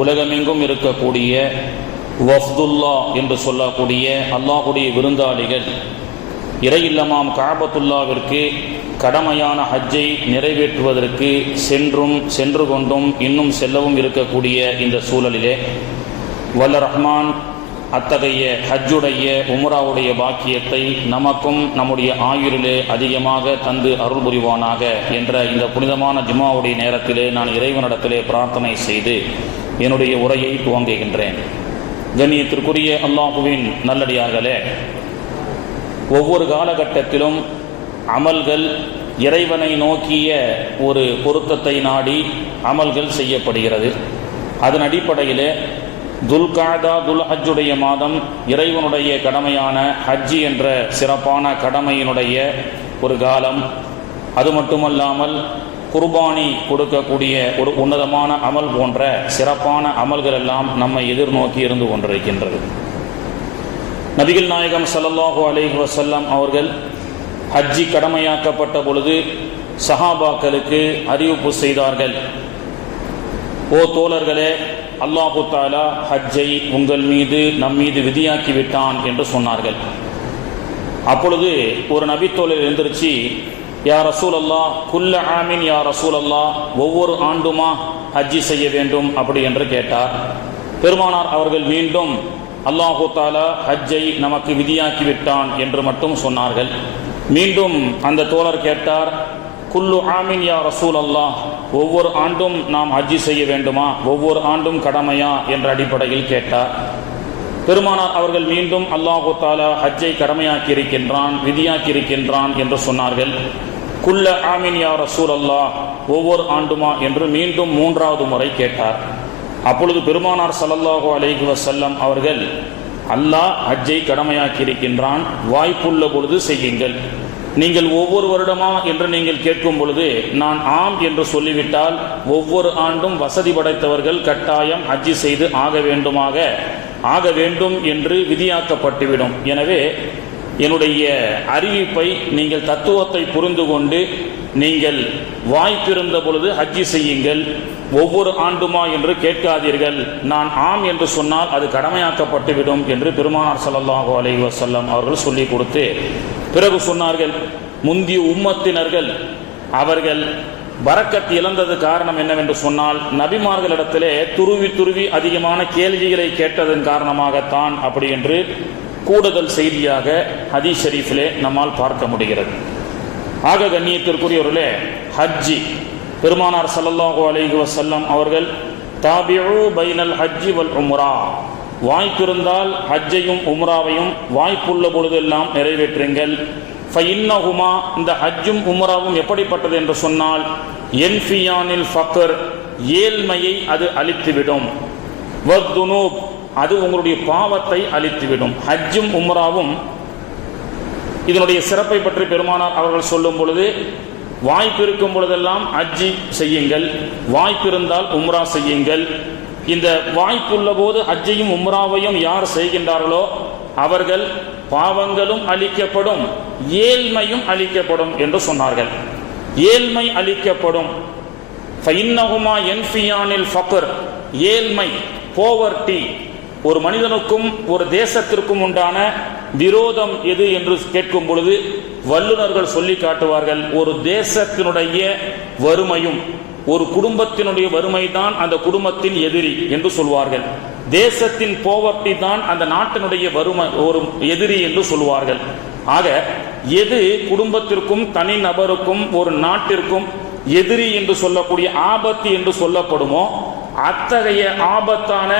உலகமெங்கும் இருக்கக்கூடிய வஃதுல்லா என்று சொல்லக்கூடிய அல்லாஹுடைய விருந்தாளிகள் இறையில்லமாம் கஅபத்துல்லாவிற்கு கடமையான ஹஜ்ஜை நிறைவேற்றுவதற்கு சென்று கொண்டும் இன்னும் செல்லவும் இருக்கக்கூடிய இந்த சூழலிலே வல்ல ரஹ்மான் அத்தகைய ஹஜ்ஜுடைய உம்ராவுடைய பாக்கியத்தை நமக்கும் நம்முடைய ஆயுளிலே அதிகமாக தந்து அருள் புரிவானாக என்ற இந்த புனிதமான ஜும்ஆவுடைய நேரத்திலே நான் இறைவனிடத்திலே பிரார்த்தனை செய்து என்னுடைய உரையை துவங்குகின்றேன். கண்ணியத்திற்குரிய அல்லாஹுவின் நல்லடியார்களே, ஒவ்வொரு காலகட்டத்திலும் அமல்கள் இறைவனை நோக்கிய ஒரு பொருத்தத்தை நாடி அமல்கள் செய்யப்படுகிறது. அதன் அடிப்படையிலே துல்காதா துல்ஹஜ்ஜுடைய மாதம் இறைவனுடைய கடமையான ஹஜ்ஜி என்ற சிறப்பான கடமையினுடைய ஒரு காலம். அது மட்டுமல்லாமல் குர்பானி கொடுக்கக்கூடிய ஒரு உன்னதமான அமல் போன்ற சிறப்பான அமல்கள் எல்லாம் நம்மை எதிர்நோக்கி இருந்து கொண்டிருக்கின்றது. நபிகள் நாயகம் ஸல்லல்லாஹு அலைஹி வஸல்லம் அவர்கள் ஹஜ்ஜி கடமையாக்கப்பட்ட பொழுது சஹாபாக்களுக்கு அறிவிப்பு செய்தார்கள். ஓ தோழர்களே, அல்லாஹு தஆலா ஹஜ்ஜை உங்கள் மீது நம்மீது விதியாக்கி விட்டான் என்று சொன்னார்கள். அப்பொழுது ஒரு நபித்தோழர் எழுந்திருச்சு, யா ரசூலல்லாஹ், குல்ல ஆமின் யா ரசூலல்லாஹ், ஒவ்வொரு ஆண்டுமா ஹஜ்ஜி செய்ய வேண்டும் அப்படி என்று கேட்டார். பெருமானார் அவர்கள் மீண்டும் அல்லாஹு தஆலா ஹஜ்ஜை நமக்கு விதியாக்கி விட்டான் என்று மட்டும் சொன்னார்கள். மீண்டும் அந்த தோழர் கேட்டார், குல்லு ஆமின் யா ரசூலல்லாஹ், ஒவ்வொரு ஆண்டும் நாம் ஹஜ்ஜி செய்ய வேண்டுமா, ஒவ்வொரு ஆண்டும் கடமையா என்ற அடிப்படையில் கேட்டார். பெருமானார் அவர்கள் மீண்டும் அல்லாஹு தஆலா ஹஜ்ஜை கடமையாக்கி இருக்கின்றான், விதியாக்கி இருக்கின்றான் என்று சொன்னார்கள். குல்ல ஆமின் யா ரசூலல்லாஹ், ஒவ்வொரு ஆண்டுமா என்று மீண்டும் மூன்றாவது முறை கேட்டார். அப்பொழுது பெருமானார் ஸல்லல்லாஹு அலைஹி வஸல்லம் அவர்கள், அல்லாஹ் ஹஜ்ஜை கடமையாக்கி இருக்கின்றான், வாய்ப்புள்ள பொழுது செய்யுங்கள். நீங்கள் ஒவ்வொரு வருடமா என்று நீங்கள் கேட்கும் பொழுது நான் ஆம் என்று சொல்லிவிட்டால் ஒவ்வொரு ஆண்டும் வசதி படைத்தவர்கள் கட்டாயம் ஹஜ்ஜி செய்து ஆக வேண்டும் என்று விதியாக்கப்பட்டுவிடும். எனவே என்னுடைய அறிவிப்பை நீங்கள் தத்துவத்தை புரிந்து கொண்டு நீங்கள் வாய்ப்பிருந்த பொழுது ஹஜ்ஜி செய்யுங்கள், ஒவ்வொரு ஆண்டுமா என்று கேட்காதீர்கள். நான் ஆம் என்று சொன்னால் அது கடமையாக்கப்பட்டுவிடும் என்று பெருமானார் ஸல்லல்லாஹு அலைஹி வஸல்லம் அவர்கள் சொல்லிக் கொடுத்து பிறகு சொன்னார்கள், முந்திய உம்மத்தினர்கள் அவர்கள் பரக்கத் இழந்தது காரணம் என்னவென்று சொன்னால் நபிமார்களிடத்திலே துருவி அதிகமான கேள்விகளை கேட்டதன் காரணமாகத்தான் அப்படி என்று கூடுதல் செய்தியாக ஹதீஸ் ஷரீஃபிலே நம்மால் பார்க்க முடிகிறது. ஆக கண்ணியத்திற்குரியவர்களே, ஹஜ்ஜி பெருமானார் ஸல்லல்லாஹு அலைஹி வஸல்லம் அவர்கள் தாபிஉ பைனல் ஹஜ்ஜி வல் உம்ரா, வாய்ப்பிருந்தால் ஹஜ்ஜையும் உம்ராவையும் வாய்ப்புள்ள பொழுதெல்லாம் நிறைவேற்றுங்கள். ஃபஇன்னஹுமா, இந்த ஹஜ்ஜும் உம்ராவும் எப்படிப்பட்டது என்று சொன்னால் யன்ஃபியானில் ஃபக்ர், ஏழ்மையை அது அழித்துவிடும். வத்துனூப், அது உங்களுடைய பாவத்தை அழித்துவிடும். ஹஜ்ஜும் உம்ராவும் இதனுடைய சிறப்பை பற்றி பெருமானார் அவர்கள் சொல்லும் பொழுது, வாய்ப்பு இருக்கும் பொழுதெல்லாம் ஹஜ்ஜி செய்யுங்கள், வாய்ப்பிருந்தால் உம்ரா செய்யுங்கள். இந்த வாய்ப்புள்ள போது ஹஜ்ஜையும் உம்ராவையும் யார் செய்கின்றார்களோ அவர்கள் பாவங்களும் அழிக்கப்படும், ஏழ்மையும் அழிக்கப்படும் என்று சொன்னார்கள். ஏழ்மை அழிக்கப்படும். ஃபஇன்னஹுமா யன்ஃபியானில் ஃபக்ர், ஏழ்மை, போவர்ட்டி, ஒரு மனிதனுக்கும் ஒரு தேசத்திற்கும் உண்டான விரோதம் எது என்று கேட்கும் பொழுது வல்லுநர்கள் சொல்லி காட்டுவார்கள், ஒரு தேசத்தினுடைய வறுமையும் ஒரு குடும்பத்தினுடைய வறுமை தான் அந்த குடும்பத்தின் எதிரி என்று சொல்வார்கள். தேசத்தின் போவர்ட்டி தான் அந்த நாட்டினுடைய வறுமை ஒரு எதிரி என்று சொல்வார்கள். ஆக எது குடும்பத்திற்கும் தனி நபருக்கும் ஒரு நாட்டிற்கும் எதிரி என்று சொல்லக்கூடிய ஆபத்து என்று சொல்லப்படுமோ அத்தகைய ஆபத்தான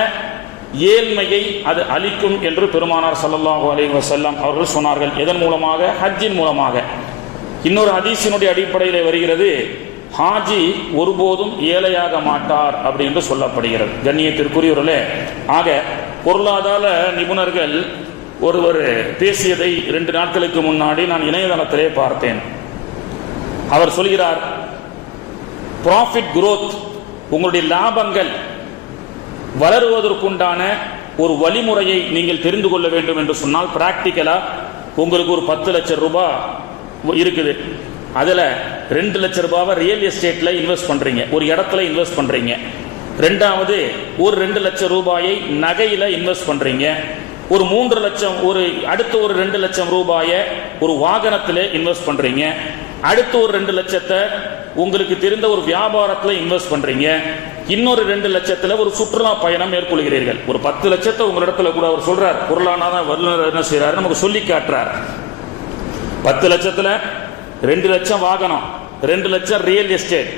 ஏழ்மையை அது அளிக்கும் என்று பெருமானார் ஸல்லல்லாஹு அலைஹி வஸல்லம் அவர்கள் சொன்னார்கள். எதன் மூலமாக? ஹஜ்ஜின் மூலமாக. இன்னொரு ஹதீஸினுடைய அடிப்படையில் வருகிறது, ஹாஜி ஒருபோதும் ஏழையாக மாட்டார் அப்படி என்று சொல்லப்படுகிறது. கண்ணியத்திற்குரியவர்களே, ஆக பொருளாதார நிபுணர்கள் ஒருவர் பேசியதை 2 நாட்களுக்கு முன்னாடி நான் இணையதளத்திலே பார்த்தேன். அவர் சொல்கிறார், ப்ராஃபிட் குரோத், உங்களுடைய லாபங்கள் வளருவதற்குண்டான ஒரு வழிமுறையை நீங்கள் தெரிந்து கொள்ள வேண்டும் என்று சொன்னால் பிராக்டிக்கலா உங்களுக்கு ஒரு 10 லட்சம் ரூபாய் இருக்குது, அதுல 2 லட்சம் ரூபாவை ரியல் எஸ்டேட்ல இன்வெஸ்ட் பண்றீங்க, ஒரு இடத்துல இன்வெஸ்ட் பண்றீங்க. ரெண்டாவது ஒரு 2 லட்சம் ரூபாயை நகையில இன்வெஸ்ட் பண்றீங்க. ஒரு 3 லட்சம், அடுத்த ஒரு 2 லட்சம் ரூபாயை ஒரு வாகனத்தில் இன்வெஸ்ட் பண்றீங்க. அடுத்த ஒரு 2 லட்சத்தை உங்களுக்கு தெரிந்த ஒரு வியாபாரத்தில் இன்வெஸ்ட் பண்றீங்க. இன்னொரு 2 லட்சத்துல ஒரு சுற்றுலா பயணம் மேற்கொள்கிறீர்கள். ஒரு 10 லட்சத்தை உங்களிடத்துல கூட அவர் சொல்றார், பொருளாதார வல்லுநர் என்ன செய்யறாரு, நமக்கு சொல்லி காட்டுறார். 10 லட்சத்துல 2 லட்சம் வாகனம், 2 லட்சம் ரியல் எஸ்டேட்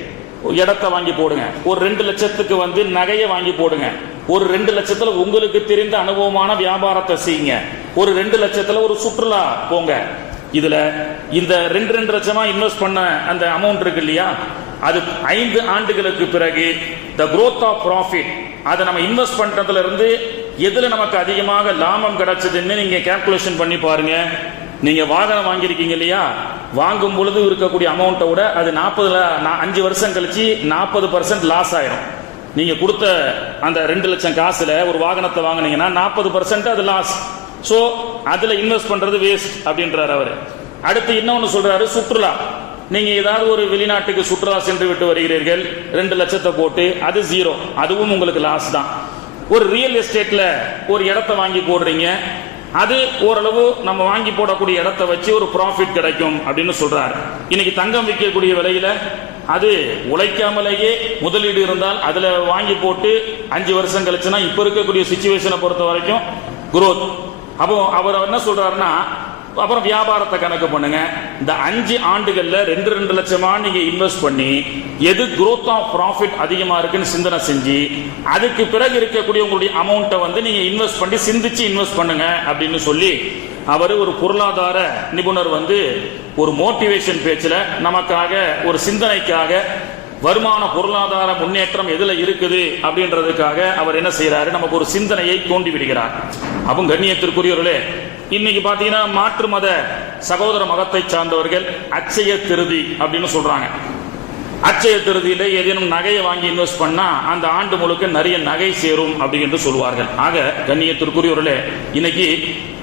இடத்தை வாங்கி போடுங்க. ஒரு 2 லட்சத்துக்கு நகையை வாங்கி போடுங்க. ஒரு 2 லட்சத்துல உங்களுக்கு தெரிந்த அனுபவமான வியாபாரத்தை செய்யுங்க. ஒரு 2 லட்சத்துல ஒரு சுற்றுலா போங்க. இதுல இந்த 2 லட்சமா இன்வெஸ்ட் பண்ண அந்த அமௌண்ட் இருக்கு இல்லையா, அது 5 ஆண்டுகளுக்கு பிறகு the growth of profit, அதை நம்ம இன்வெஸ்ட் பண்றதுல இருந்து எதுல நமக்கு அதிகமாக லாபம் கிடைச்சதுன்னு நீங்க கால்குலேஷன் பண்ணி பாருங்க. நீங்க வாகனம் வாங்கியிருக்கீங்க இல்லையா, வாங்கும் பொழுது இருக்கக்கூடிய அமௌண்ட்டை விட அது 5 வருஷம் கழிச்சு 40% லாஸ் ஆயிரும். நீங்க கொடுத்த அந்த 2 லட்சம் காசுல ஒரு வாகனத்தை வாங்கினீங்கன்னா 40% அது லாஸ். சோ அதுல இன்வெஸ்ட் பண்றது வேஸ்ட் அப்படின்றாரு அவரு. அடுத்து இன்னொன்னு சொல்றாரு, சுற்றுலா. நீங்க ஏதாவது ஒரு வெளிநாட்டுக்கு சுற்றுலா சென்று விட்டு வருகிறீர்கள், 2 லட்சத்தை போட்டு அது 0, அதுவும் உங்களுக்கு லாஸ் தான். ஒரு ரியல் எஸ்டேட்ல ஒரு இடத்தை வாங்கி போடுறீங்க, அது ஓரளவு நம்ம வாங்கி போடக்கூடிய இடத்தை வச்சு ஒரு ப்ராஃபிட் கிடைக்கும் அப்படின்னு சொல்றாரு. இன்னைக்கு தங்கம் விற்கக்கூடிய விலையில அது உழைக்காமலேயே முதலீடு இருந்தால் அதுல வாங்கி போட்டு 5 வருஷம் கழிச்சுன்னா இப்ப இருக்கக்கூடிய சிச்சுவேஷனை பொறுத்த வரைக்கும் growth. அப்போ அவர் என்ன சொல்றாருன்னா, அப்புறம் வியாபாரத்தை கணக்கு பண்ணுங்க. இந்த 5 ஆண்டுகள்ல 2 லட்சமா நீங்க இன்வெஸ்ட் பண்ணி எது growth of profit அதிகமா இருக்குன்னு சிந்தனை செஞ்சு அதுக்கு பிறகு இருக்கக்கூடிய உங்களுடைய அமௌண்ட்டை நீங்க இன்வெஸ்ட் பண்ணி சிந்திச்சு இன்வெஸ்ட் பண்ணுங்க அப்படின்னு சொல்லி அவர் ஒரு பொருளாதார நிபுணர் ஒரு மோட்டிவேஷன் பேச்சுல நமக்காக ஒரு சிந்தனைக்காக வருமான பொருளாதார முன்னேற்றம் எதுல இருக்குது அப்படின்றதுக்காக அவர் என்ன செய்யறாரு, நமக்கு ஒரு சிந்தனையை தோண்டி விடுகிறார். அப்போ கண்ணியத்திற்குரியவர்களே, இன்னைக்கு பாத்தீங்கன்னா மாற்று மத சகோதர மதத்தை சார்ந்தவர்கள் அட்சய திருதி அப்படின்னு சொல்றாங்க. அட்சய திருதியில ஏதேனும் நகையை வாங்கி இன்வெஸ்ட் பண்ணா அந்த ஆண்டு முழுக்க நிறைய நகை சேரும் அப்படி என்று சொல்வார்கள். ஆக கண்ணியத்திற்குரியவர்களே, இன்னைக்கு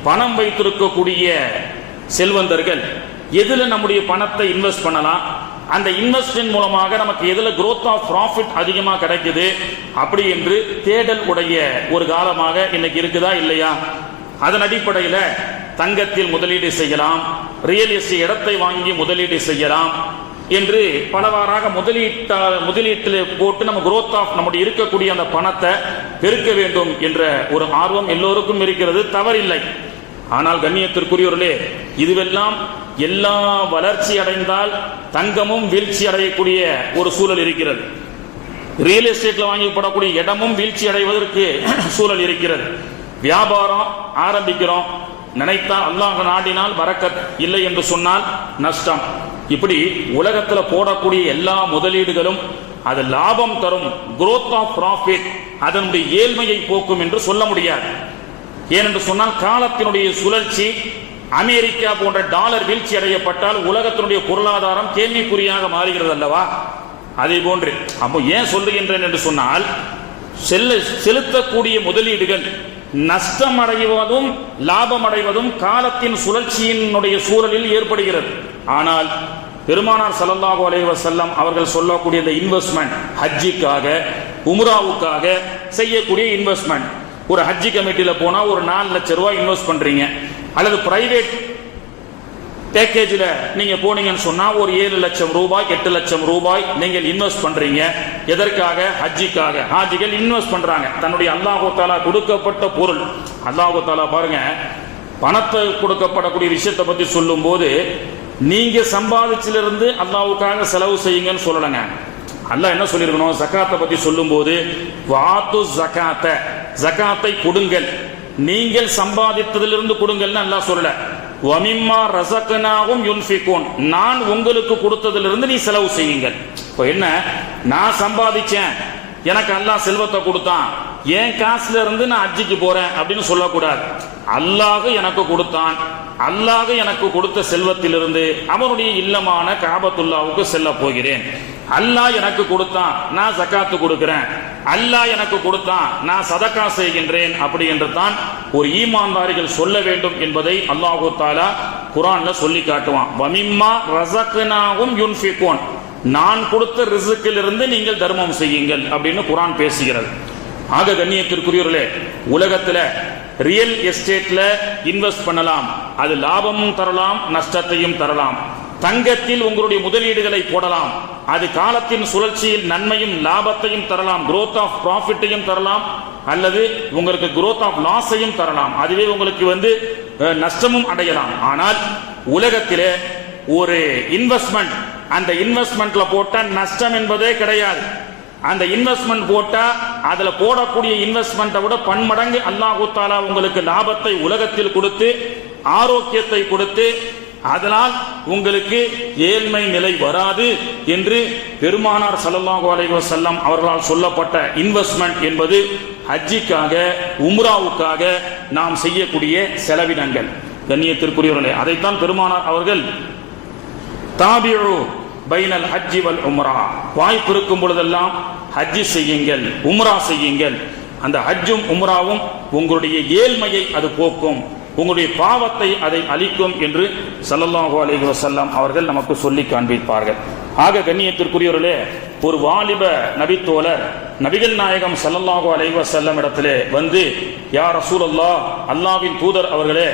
பணம் வைத்திருக்கக்கூடிய செல்வந்தர்கள் எதுல நம்முடைய பணத்தை இன்வெஸ்ட் பண்ணலாம், அந்த இன்வெஸ்ட்மென்ட் மூலமாக நமக்கு எதுல growth of profit அதிகமா கிடைக்குது அப்படி என்று தேடல் உடைய ஒரு காலமாக இன்னைக்கு இருக்குதா இல்லையா? அதன் அடிப்படையில் தங்கத்தில் முதலீடு செய்யலாம், ரியல் எஸ்டேட் இடத்தை வாங்கி முதலீடு செய்யலாம் என்று பலவாறாக முதலீட்டில் போட்டு நம்ம growth of நம்முடைய இருக்கக்கூடிய அந்த பணத்தை பெருக்க வேண்டும் என்ற ஒரு ஆர்வம் எல்லோருக்கும் இருக்கிறது, தவறில்லை. ஆனால் கண்ணியத்திற்குரியவர்களே, இதுவெல்லாம் எல்லா வளர்ச்சி அடைந்தால் தங்கமும் வீழ்ச்சி அடையக்கூடிய ஒரு சூழல் இருக்கிறது. ரியல் எஸ்டேட்ல வாங்கி போடக்கூடிய இடமும் வீழ்ச்சி அடைவதற்கு சூழல் இருக்கிறது. வியாபாரம் ஆரம்பிக்கிறோம், நினைத்தா அல்லாஹ் நாடினால் பரக்கத், இல்லை என்று சொன்னால் நஷ்டம். இப்படி உலகத்துல போடக்கூடிய எல்லா முதலீடுகளும் அது லாபம் தரும், growth of profit, அதனுடைய ஏழ்மையை போக்கும் என்று சொல்ல முடியாது. ஏனென்று சொன்னால் காலத்தினுடைய சுழற்சி, அமெரிக்கா போன்ற டாலர் வீழ்ச்சி அடையப்பட்டால் உலகத்தினுடைய பொருளாதாரம் கேள்விக்குறியாக மாறுகிறது அல்லவா? அதே போன்று அப்போ ஏன் சொல்லுகின்றேன் என்று சொன்னால், செலுத்தக்கூடிய முதலீடுகள் நஷ்டம் அடைவதும் லாபம் அடைவதும் காலத்தின் சுழற்சியினுடைய சூழலில் ஏற்படுகிறது. ஆனால் பெருமானார் ஸல்லல்லாஹு அலைஹி வஸல்லம் அவர்கள் சொல்லக்கூடிய இந்த இன்வெஸ்ட்மெண்ட், ஹஜ்ஜிக்காக உம்ராவுக்காக செய்யக்கூடிய இன்வெஸ்ட்மெண்ட், ஒரு ஹஜ்ஜி கமிட்டியில போனா ஒரு 4 லட்சம் ரூபாய் இன்வெஸ்ட் பண்றீங்க, அல்லது பிரைவேட் பேக்கேஜில் நீங்க போனீங்கன்னு சொன்னா ஒரு 7 லட்சம் ரூபாய் 8 லட்சம் ரூபாய் நீங்கள் இன்வெஸ்ட் பண்றீங்க. எதற்காக? ஹஜ்ஜிக்காக. ஹாஜிகள் இன்வெஸ்ட் பண்றாங்க தன்னுடைய அல்லாஹு தஆலா கொடுக்கப்பட்ட பொருள். அல்லாஹு தஆலா பாருங்க, பணத்தை கொடுக்கப்படக்கூடிய விஷயத்தை பத்தி சொல்லும் போது நீங்க சம்பாதிச்சிலிருந்து அல்லாஹ்வுக்காக செலவு செய்யுங்கன்னு சொல்லலங்க. அல்லாஹ் என்ன சொல்லியிருக்கணும்? ஜகாத்தை பத்தி சொல்லும் போது வாத்து ஜகாத்த, ஜகாத்தை கொடுங்கள், நீங்கள் சம்பாதித்ததிலிருந்து கொடுங்கள்னு அல்லாஹ் சொல்லல. வமிம்மா ரஸக்னாஹும் யுன்ஃபிகூன், நான் உங்களுக்கு கொடுத்ததிலிருந்து நீ செலவு செய்யுங்கள். இப்போ என்ன, நான் சம்பாதிச்சேன், எனக்கு அல்லாஹ் செல்வத்தை கொடுத்தான், என் காசுல இருந்து நான் ஹஜ்ஜிக்கு போறேன் அப்படின்னு சொல்லக்கூடாது. அல்லாஹ் எனக்கு கொடுத்தான், அல்லாஹ் எனக்கு கொடுத்த செல்வத்திலிருந்து அவனுடைய இல்லமான காபத்துல்லாவுக்கு செல்ல போகிறேன். அல்லாஹ் எனக்கு கொடுத்தான், நான் ஜகாத்து கொடுக்கிறேன், அல்லாஹ் எனக்கு கொடுத்தான், நான் சதகா செய்கின்றேன் அப்படி என்று தான் ஒரு ஈமான்தாரிகள் சொல்ல வேண்டும் என்பதை அல்லாஹு தஆலா குர்ஆன்ல சொல்லி காட்டுவான். வமிம்மா ரஸக்னாஹும் யுன்ஃபிகூன், நான் கொடுத்த ரிசுக்கிலிருந்து நீங்கள் தர்மம் செய்யுங்கள் அப்படின்னு குர்ஆன் பேசுகிறது. ஆக கண்ணியத்திற்குரியவர்களே, உலகத்துல ரியல் எஸ்டேட்ல இன்வெஸ்ட் பண்ணலாம். அது லாபமும் தரலாம், நஷ்டத்தையும் தரலாம். தங்கத்தில் உங்களுடைய முதலீடுகளை போடலாம். அது காலத்தின் சுழற்சியில் நன்மையும் லாபத்தையும் தரலாம், growth ஆஃப் ப்ராஃபிட்டையும் தரலாம், அல்லது உங்களுக்கு growth ஆஃப் லாஸையும் தரலாம். அதுவே உங்களுக்கு நஷ்டமும் அடையலாம். ஆனால் உலகத்திலே ஒரு இன்வெஸ்ட்மெண்ட், அந்த இன்வெஸ்ட்மெண்ட்ல போட்ட நஷ்டம் என்பதே கிடையாது. அந்த இன்வெஸ்ட்மெண்ட் போட்டா அதுல போடக்கூடிய இன்வெஸ்ட்மெண்ட்டை விட பன்மடங்கு அல்லாஹ் தஆலா உங்களுக்கு லாபத்தை உலகத்தில் கொடுத்து ஆரோக்கியத்தை கொடுத்து அதனால் உங்களுக்கு ஏழ்மை நிலை வராது என்று பெருமானார் ஸல்லல்லாஹு அலைஹி வஸல்லம் அவர்களால் சொல்லப்பட்ட இன்வெஸ்ட்மெண்ட் என்பது ஹஜ்ஜிக்காக உம்ராவுக்காக நாம் செய்யக்கூடிய செலவினங்கள். கண்ணியத்திற்குரியவர்களே, அதைத்தான் பெருமானார் அவர்கள் தாபிஉ பைனல் ஹஜ்ஜி வல் உம்ரா, வாய்ப்பு இருக்கும் பொழுதெல்லாம் ஹஜ்ஜி செய்யுங்கள், உம்ரா செய்யுங்கள். அந்த ஹஜ்ஜும் உம்ராவும் உங்களுடைய ஏழ்மையை அது போக்கும், உங்களுடைய பாவத்தை அதை அழிக்கும் என்று ஸல்லல்லாஹு அலைஹி வஸல்லம் அவர்கள் நமக்கு சொல்லி காண்பிப்பார்கள். ஆக கண்ணியத்திற்குரியவர்களே, ஒரு வாலிப நபித்தோழர் நபிகள் நாயகம் ஸல்லல்லாஹு அலைஹி வஸல்லம் இடத்திலே வந்து, யா ரசூலல்லாஹ், அல்லாஹ்வின் தூதர் அவர்களே,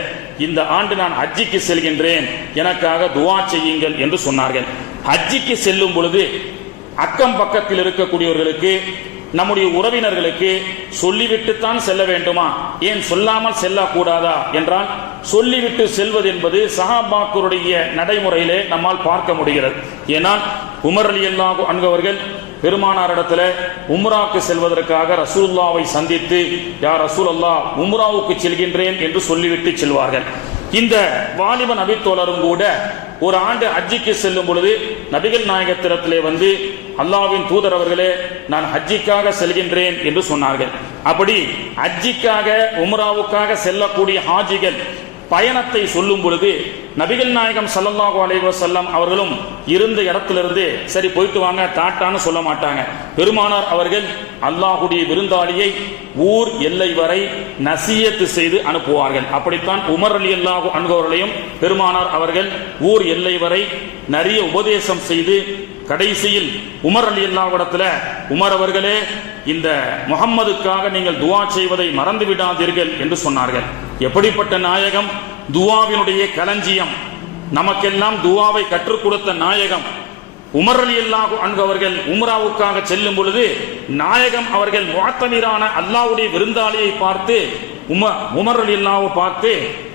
இந்த ஆண்டு நான் ஹஜ்ஜிக்கு செல்கின்றேன், எனக்காக துஆ செய்யுங்கள் என்று சொன்னார்கள். ஹஜ்ஜிக்கு செல்லும் பொழுது அக்கம் பக்கத்தில் இருக்கக்கூடியவர்களுக்கு, நம்முடைய உறவினர்களுக்கு சொல்லிவிட்டுத்தான் செல்ல வேண்டுமா, ஏன் சொல்லாமல் செல்லக்கூடாதா என்றால், சொல்லிவிட்டு செல்வது என்பது சஹாபாக்களுடைய நடைமுறையிலே நம்மால் பார்க்க முடிகிறது. ஏனால் உமர் ரலியல்லாஹு அன்ஹு அவர்கள் பெருமானாரிடத்துல உம்ராவுக்கு செல்வதற்காக ரசூலுல்லாஹ்வை சந்தித்து, யா ரசூலல்லாஹ், உம்ராவுக்கு செல்கின்றேன் என்று சொல்லிவிட்டு செல்வார்கள். இந்த வாலிப நபித்தோழரும் கூட ஒரு ஆண்டு ஹஜ்ஜிக்கு செல்லும் பொழுது நபிகள் நாயகத்திடத்திலே வந்து, அல்லாஹ்வின் தூதர் அவர்களே, நான் ஹஜ்ஜிக்காக செல்கின்றேன் என்று சொன்னார்கள். அப்படி ஹஜ்ஜிக்காக உம்ராவுக்காக செல்லக்கூடிய ஹாஜிகள் பயணத்தை சொல்லும் பொழுது நபிகள் நாயகம் ஸல்லல்லாஹு அலைஹி வஸல்லம் அவர்களும் இருந்த இடத்திலிருந்து சரி போயிட்டு வாங்க டாட்டான்னு சொல்ல மாட்டாங்க. பெருமானார் அவர்கள் அல்லாஹ்வுடைய விருந்தாளியை ஊர் எல்லை வரை நசியத்து செய்து அனுப்புவார்கள். அப்படித்தான் உமர் ரலியல்லாஹு அன்ஹு அவர்களையும் பெருமானார் அவர்கள் ஊர் எல்லை வரை நிறைய உபதேசம் செய்து கடைசியில் உமர் ரலியல்லாஹு இடத்துல, உமர் அவர்களே, இந்த முஹம்மதுக்காக நீங்கள் துஆ செய்வதை மறந்து விடாதீர்கள் என்று சொன்னார்கள். எப்படிப்பட்ட நாயகம், துஆவினுடைய களஞ்சியம், நமக்கெல்லாம் துஆவை கற்றுக் கொடுத்த நாயகம். உமர் ரலியல்லாஹு அன்ஹு அவர்கள் உம்ராவுக்காக செல்லும் பொழுது நாயகம் அவர்கள் முஅத்தமிரான அல்லாஹ்வுடைய விருந்தாளியை பார்த்து, உமர் ரலியல்லாஹு பார்த்து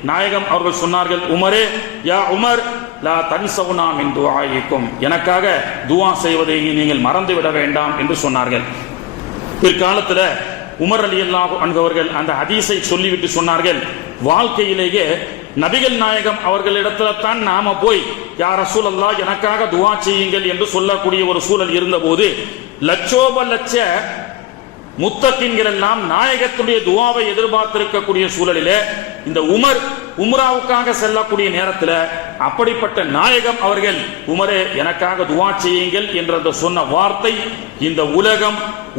நாயகம் அவர்கள் சொன்னார்கள், உமரே, யா உமர், லா தன்சவுனா மின் துஆயிக்கும், எனக்காக துஆ செய்வதை நீங்கள் மறந்து விட வேண்டாம் என்று சொன்னார்கள். பிற்காலத்தில் உமர் ரலியல்லாஹு அன்ஹு அவர்கள் அந்த ஹதீஸை சொல்லிவிட்டு சொன்னார்கள், வாழ்க்கையிலேயே நபிகள் நாயகம் அவர்களிடத்துல தான் நாம போய், யா ரசூலல்லாஹ், எனக்காக துஆ செய்யுங்கள் என்று சொல்லக்கூடிய ஒரு சூழல் இருந்தபோது, லட்சோப லட்ச முத்தகின்கள் எல்லாம் நாயகத்துடைய துஆவை எதிர்பார்த்திருக்கக்கூடிய சூழலிலே இந்த உமர் உம்ராவுக்காக செல்லக்கூடிய நேரத்தில் அப்படிப்பட்ட நாயகம் அவர்கள், உமரே, எனக்காக துஆ செய்யுங்கள் என்ற சொன்ன வார்த்தை இந்த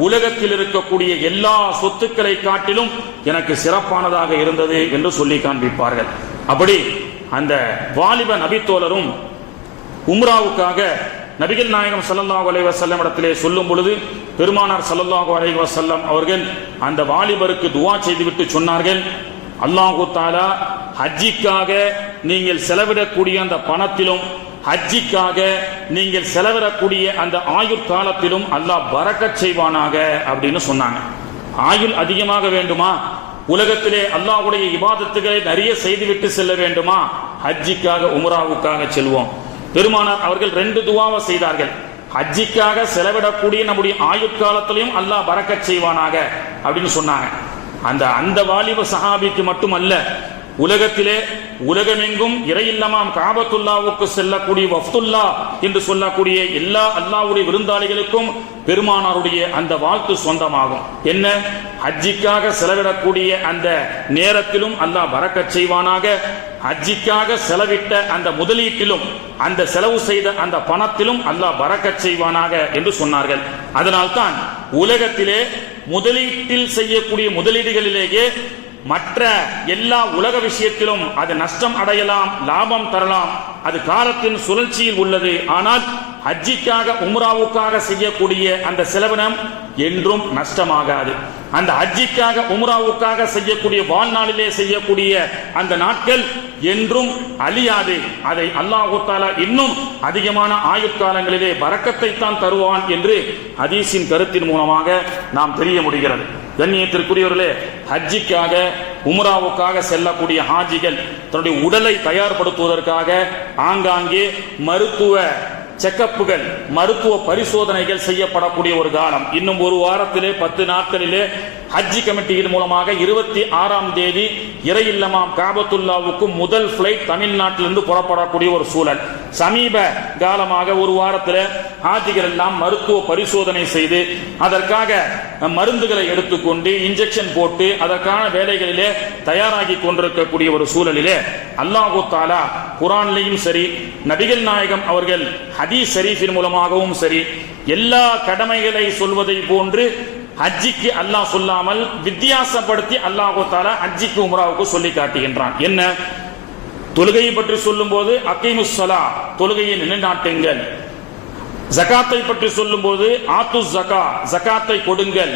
உலகத்தில் இருக்கக்கூடிய எல்லா சொத்துக்களை காட்டிலும் எனக்கு சிறப்பானதாக இருந்தது என்று சொல்லி காண்பிப்பார்கள். அப்படி அந்த வாலிப நபித்தோழரும் உம்ராவுக்காக நபிகள் நாயகம் ஸல்லல்லாஹு அலைஹி வஸல்லம் இடத்திலே சொல்லும் பொழுது பெருமானார் ஸல்லல்லாஹு அலைஹி வஸல்லம் அவர்கள் அந்த வாலிபருக்கு துஆ செய்துவிட்டு சொன்னார்கள், அல்லாஹு தஆலா ஹஜ்ஜிக்காக நீங்கள் செலவிடக்கூடிய அந்த பணத்திலும், ஹஜ்ஜிக்காக நீங்கள் செலவிடக்கூடிய அந்த ஆயுள் காலத்திலும் அல்லாஹ் பரக்கத் செய்வானாக அப்படின்னு சொன்னாங்க. ஆயுள் அதிகமாக வேண்டுமா, உலகத்திலே அல்லாஹ்வுடைய இபாதத்துகளை நிறைய செய்துவிட்டு செல்ல வேண்டுமா, ஹஜ்ஜிக்காக உம்ராவுக்காக செல்வோம். பெருமானார் அவர்கள் 2 துஆவை செய்தார்கள். ஹஜ்ஜிக்காக செலவிடக்கூடிய நம்முடைய ஆயுட்காலத்திலையும் அல்லாஹ் பரக்கத் செய்வானாக அப்படின்னு சொன்னாங்க. அந்த வாலிப சஹாபிக்கு மட்டுமல்ல, உலகத்திலே உலகமெங்கும் இறையில்லமாம் காபத்துல்லாவுக்கு செல்லக்கூடிய வஃப்துல்லா என்று சொல்லக்கூடிய எல்லா அல்லாஹ்வுடைய விருந்தாளிகளுக்கும் பெருமானாருடைய அந்த வாழ்த்து சொந்தமாகும். என்ன, ஹஜ்ஜிக்காக செலவிடக்கூடிய அந்த நேரத்திலும் அல்லாஹ் பரக்கத் செய்வானாக, ஹஜ்ஜிக்காக செலவிட்ட அந்த முதலீட்டிலும், அந்த செலவு செய்த அந்த பணத்திலும் அல்லாஹ் பரக்கத் செய்வானாக என்று சொன்னார்கள். அதனால்தான் உலகத்திலே முதலீட்டில் செய்யக்கூடிய முதலீடுகளிலேயே மற்ற எல்லா உலக விஷயத்திலும் அது நஷ்டம் அடையலாம், லாபம் தரலாம், அது காலத்தின் சுழற்சியில் உள்ளது. ஆனால் ஹஜ்ஜிக்காக உம்ராவுக்காக செய்யக்கூடிய அந்த செலவினம் என்றும் நஷ்டமாகாது. அந்த ஹஜ்ஜிக்காக உம்ராவுக்காக செய்யக்கூடிய வாழ்நாளிலே செய்யக்கூடிய அந்த நாட்கள் என்றும் அழியாது. அதை அல்லாஹ் தஆலா இன்னும் அதிகமான ஆயுட்காலங்களிலே பரக்கத்தை தான் தருவான் என்று ஹதீஸின் கருத்தின் மூலமாக நாம் தெரிய முடிகிறது. கண்ணியத்திற்குரியவர்களே, ஹஜ்ஜிக்காக உம்ராவுக்காக செல்லக்கூடிய ஹாஜிகள் தன்னுடைய உடலை தயார்படுத்துவதற்காக ஆங்காங்கே மருத்துவ செக்கப்புகள், மருத்துவ பரிசோதனைகள் செய்யப்படக்கூடிய ஒரு காலம். இன்னும் ஒரு வாரத்திலே 10 நாட்களிலே ஹஜ்ஜி கமிட்டியின் மூலமாக 26ஆம் தேதி இறையில்லமாம் காபத்துல்லாவுக்கு முதல் பிளைட் தமிழ்நாட்டிலிருந்து புறப்படக்கூடிய ஒரு சூழல். சமீப காலமாக ஒரு வாரத்தில் ஹாஜிகள் எல்லாம் மருத்துவ பரிசோதனை செய்து அதற்காக மருந்துகளை எடுத்துக்கொண்டு இன்ஜெக்ஷன் போட்டு அதற்கான வேலைகளிலே தயாராகி கொண்டிருக்கக்கூடிய ஒரு சூழலிலே அல்லாஹ் தஆலா குர்ஆனிலும் சரி, நபிகள் நாயகம் அவர்கள் ஹதீஸ் ஷரீஃபின் மூலமாகவும் சரி, எல்லா கடமைகளை சொல்வதை போன்று ஹஜ்ஜிக்கு அல்லாஹ் சொல்லாமல் வித்தியாசப்படுத்தி அல்லாஹ் தஆலா ஹஜ்ஜிக்கு உம்ராவுக்கு சொல்லி காட்டுகின்றான். என்ன? தொழுகையை பற்றி சொல்லும் போது அகீமுஸ் ஸலா, தொழுகையை நிலைநாட்டுங்கள். ஜகாத்தை பற்றி சொல்லும் போது ஆத்து ஜகா, ஜகாத்தை கொடுங்கள்.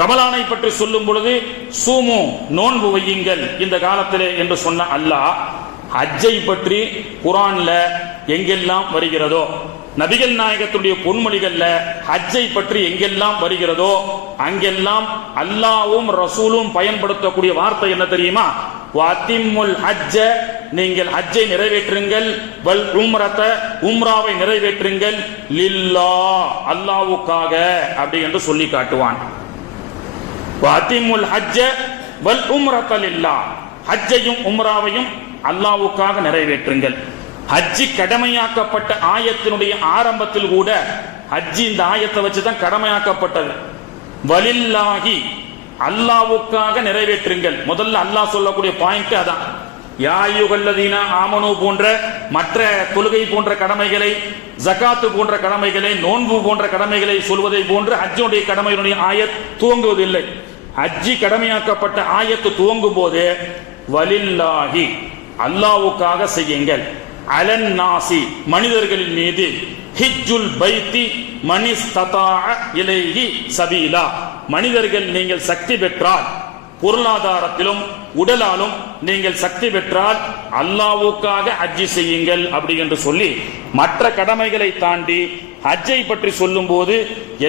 ரமலானை பற்றி சொல்லும் பொழுது சூமு, நோன்பு வையுங்கள் இந்த காலத்திலே என்று சொன்ன அல்லாஹ் ஹஜ்ஜை பற்றி குர்ஆன்ல எங்கெல்லாம் வருகிறதோ, நபிகள் நாயகத்துடைய பொன்மொழிகள்ல ஹஜ்ஜை பற்றி எங்கெல்லாம் வருகிறதோ அங்கெல்லாம் அல்லாஹ்வும் ரசூலும் பயன்படுத்தக்கூடிய வார்த்தை என்ன தெரியுமா? வஅத்திம்முல் ஹஜ்ஜ, நீங்கள் ஹஜ்ஜை நிறைவேற்றுங்கள், வல் உம்ரத, உம்ராவை நிறைவேற்றுங்கள், லில்லாஹ், அல்லாஹ்வுக்காக அப்படி என்று சொல்லி காட்டுவான். வஅத்திம்முல் ஹஜ்ஜ வல் உம்ரத லில்லாஹ், ஹஜ்ஜையும் உம்ராவையும் அல்லாஹ்வுக்காக நிறைவேற்றுங்கள். ஹஜ்ஜி கடமையாக்கப்பட்ட ஆயத்தினுடைய ஆரம்பத்தில் கூட ஹஜ்ஜி இந்த ஆயத்தை வச்சுதான் கடமையாக்கப்பட்டது. வலில்லாஹி, அல்லாஹ்வுக்காக நிறைவேற்றுங்கள். முதல்ல அல்லாஹ் சொல்லக்கூடிய பாயிண்ட் அதான். யா அய்யுஹல்லதீன ஆமனு போன்ற மற்ற தொழுகை போன்ற கடமைகளை, ஜகாத்து போன்ற கடமைகளை, நோன்பு போன்ற கடமைகளை சொல்வதை போன்று ஹஜ்ஜுடைய கடமையினுடைய ஆயத் துவங்குவதில்லை. ஹஜ்ஜி கடமையாக்கப்பட்ட ஆயத்து துவங்கும் போது வலில்லாஹி, அல்லாஹ்வுக்காக செய்யுங்கள். அலன் நாசி, மனிதர்களின் மீது, ஹிஜ்ஜுல் பைத்தி மனிஸ்ததாஅ இலைஹி சபீலா, மனிதர்கள் நீங்கள் சக்தி பெற்றால், பொருளாதாரத்திலும் உடலாலும் நீங்கள் சக்தி பெற்றால் அல்லாஹ்வுக்காக ஹஜ்ஜி செய்யுங்கள் அப்படி என்று சொல்லி மற்ற கடமைகளை தாண்டி ஹஜ்ஜை பற்றி சொல்லும் போது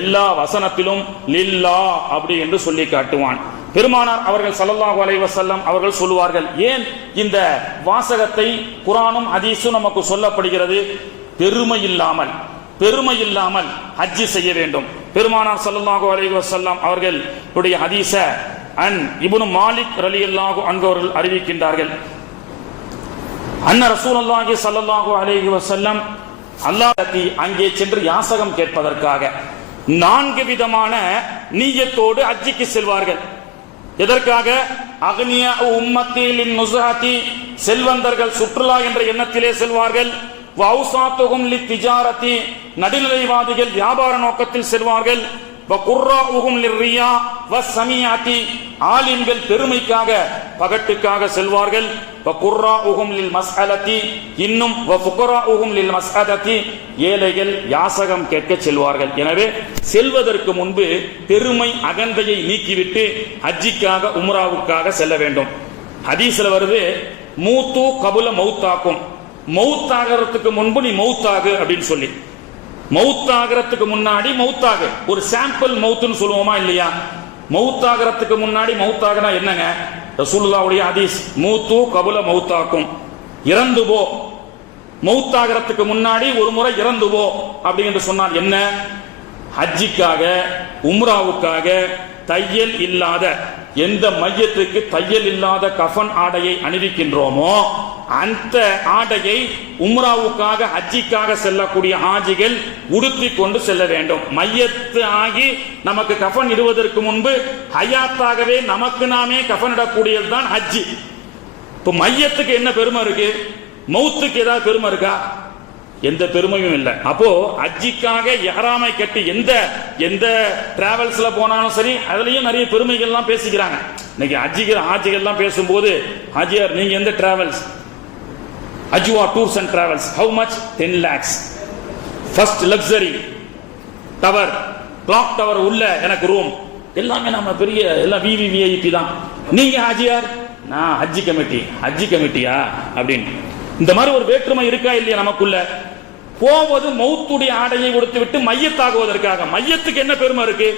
எல்லா வசனத்திலும் லில்லாஹ் அப்படி என்று சொல்லி காட்டுவான். பெருமானார் அவர்கள் ஸல்லல்லாஹு அலைஹி வஸல்லம் அவர்கள் சொல்லுவார்கள், ஏன் இந்த வாசகத்தை குர்ஆனும் ஹதீஸும் நமக்கு சொல்லப்படுகிறது? பெருமை இல்லாமல் ஹஜ்ஜி செய்ய வேண்டும். பெருமானார் ஸல்லல்லாஹு அலைஹி வஸல்லம் அவர்களுடைய ஹதீஸ அன் இப்னு மாலிக் ரலியல்லாஹு அன்ஹு அவர்கள் அறிவிக்கின்றார்கள். அன்ன ரசூலுல்லாஹி ஸல்லல்லாஹு அலைஹி வஸல்லம் அல்லாஹ்வை அங்கே சென்று யாசகம் கேட்பதற்காக 4 விதமான நிய்யத்தோடு ஹஜ்ஜிக்கு செல்வார்கள். எதற்காக? அக்னியா உம்மத்தி லின் நுஸஹதி, செல்வந்தர்கள் சுற்றுலா என்ற எண்ணத்திலே செல்வார்கள். வௌசாத்துஹும் லித்திஜாரதி, நடுநிலைவாதிகள் வியாபார நோக்கத்தில் செல்வார்கள். வகுர்ராஉஹும் லிர்ரியா வஸ்ஸமியாதி, ஆலிம்கள் பெருமைக்காக பகட்டுக்காக செல்வார்கள். வகுர்ராஉஹும் லில் மஸ்அலதி, இன்னும் வஃபுகராஉஹும் லில் மஸ்அததி, ஏழைகள் யாசகம் கேட்க செல்வார்கள். எனவே செல்வதற்கு முன்பு பெருமை அகந்தையை நீக்கிவிட்டு ஹஜ்ஜிக்காக உம்ராவுக்காக செல்ல வேண்டும். ஹதீஸ்ல வருது, மூத்து கபுல மௌத்தாக்கும், மௌத்தாகிறதுக்கு முன்பு நீ மௌத்தாகு அப்படின்னு சொல்லி. மௌத்தாகிறதுக்கு முன்னாடி மௌத்தாகு, ஒரு சாம்பிள் மௌத்துன்னு சொல்லுவோமா இல்லையா? மௌத்தாகிறதுக்கு முன்னாடி மௌத்தாகனா என்னங்க? ரசூலுல்லாஹ்வுடைய ஹதீஸ், மூத்து கபுல மௌத்தாக்கும், இறந்து போ, மௌத்தாகிறதுக்கு முன்னாடி ஒரு முறை இறந்து போ அப்படி என்று சொன்னால் என்ன? ஹஜ்ஜிக்காக உம்ராவுக்காக தையல் இல்லாத, எந்த மையத்துக்கு தையல் இல்லாத கஃன் ஆடையை அணிவிக்கின்றோமோ அந்த ஆடையை உம்ராவுக்காக ஹஜ்ஜிக்காக செல்லக்கூடிய ஹாஜிகள் உடுத்திக் கொண்டு செல்ல வேண்டும். மையத்து ஆகி நமக்கு கஃன் இடுவதற்கு முன்பு ஹயாத்தாகவே நமக்கு நாமே கஃன் இடக்கூடியதுதான் ஹஜ்ஜி. இப்ப மையத்துக்கு என்ன பெருமை இருக்கு? மௌத்துக்கு ஏதாவது பெருமை இருக்கா? எந்த பெருமையும் இல்லை. அப்போ ஹஜ்ஜிக்காக இஹ்ராமை கட்டி எந்த டிராவல்ஸ்ல போனாலும் சரி, அதுலயும் நிறைய பெருமைகள்லாம் பேசிக்கிறாங்க. இன்னைக்கு ஹாஜிகள்லாம் பேசும்போது, ஹாஜியார் நீங்க எந்த travels? Ajwa tours and travels, how much? 10 lakhs. First luxury tower, clock tower உள்ள எனக்கு ரூம். எல்லாமே நம்ம பெரிய எல்லாம் விவிவிஐபி தான். நீங்க ஹாஜியார், நான் ஹஜ்ஜி கமிட்டி. ஹஜ்ஜி கமிட்டியா அப்படின்னு இந்த மாதிரி ஒரு வேற்றுமை இருக்கா இல்லையா நமக்குள்ள? போவது மௌத்துடைய ஆடையை கொடுத்து விட்டு மையத்தாகுவதற்காக. மையத்துக்கு என்ன பெருமை இருக்கு?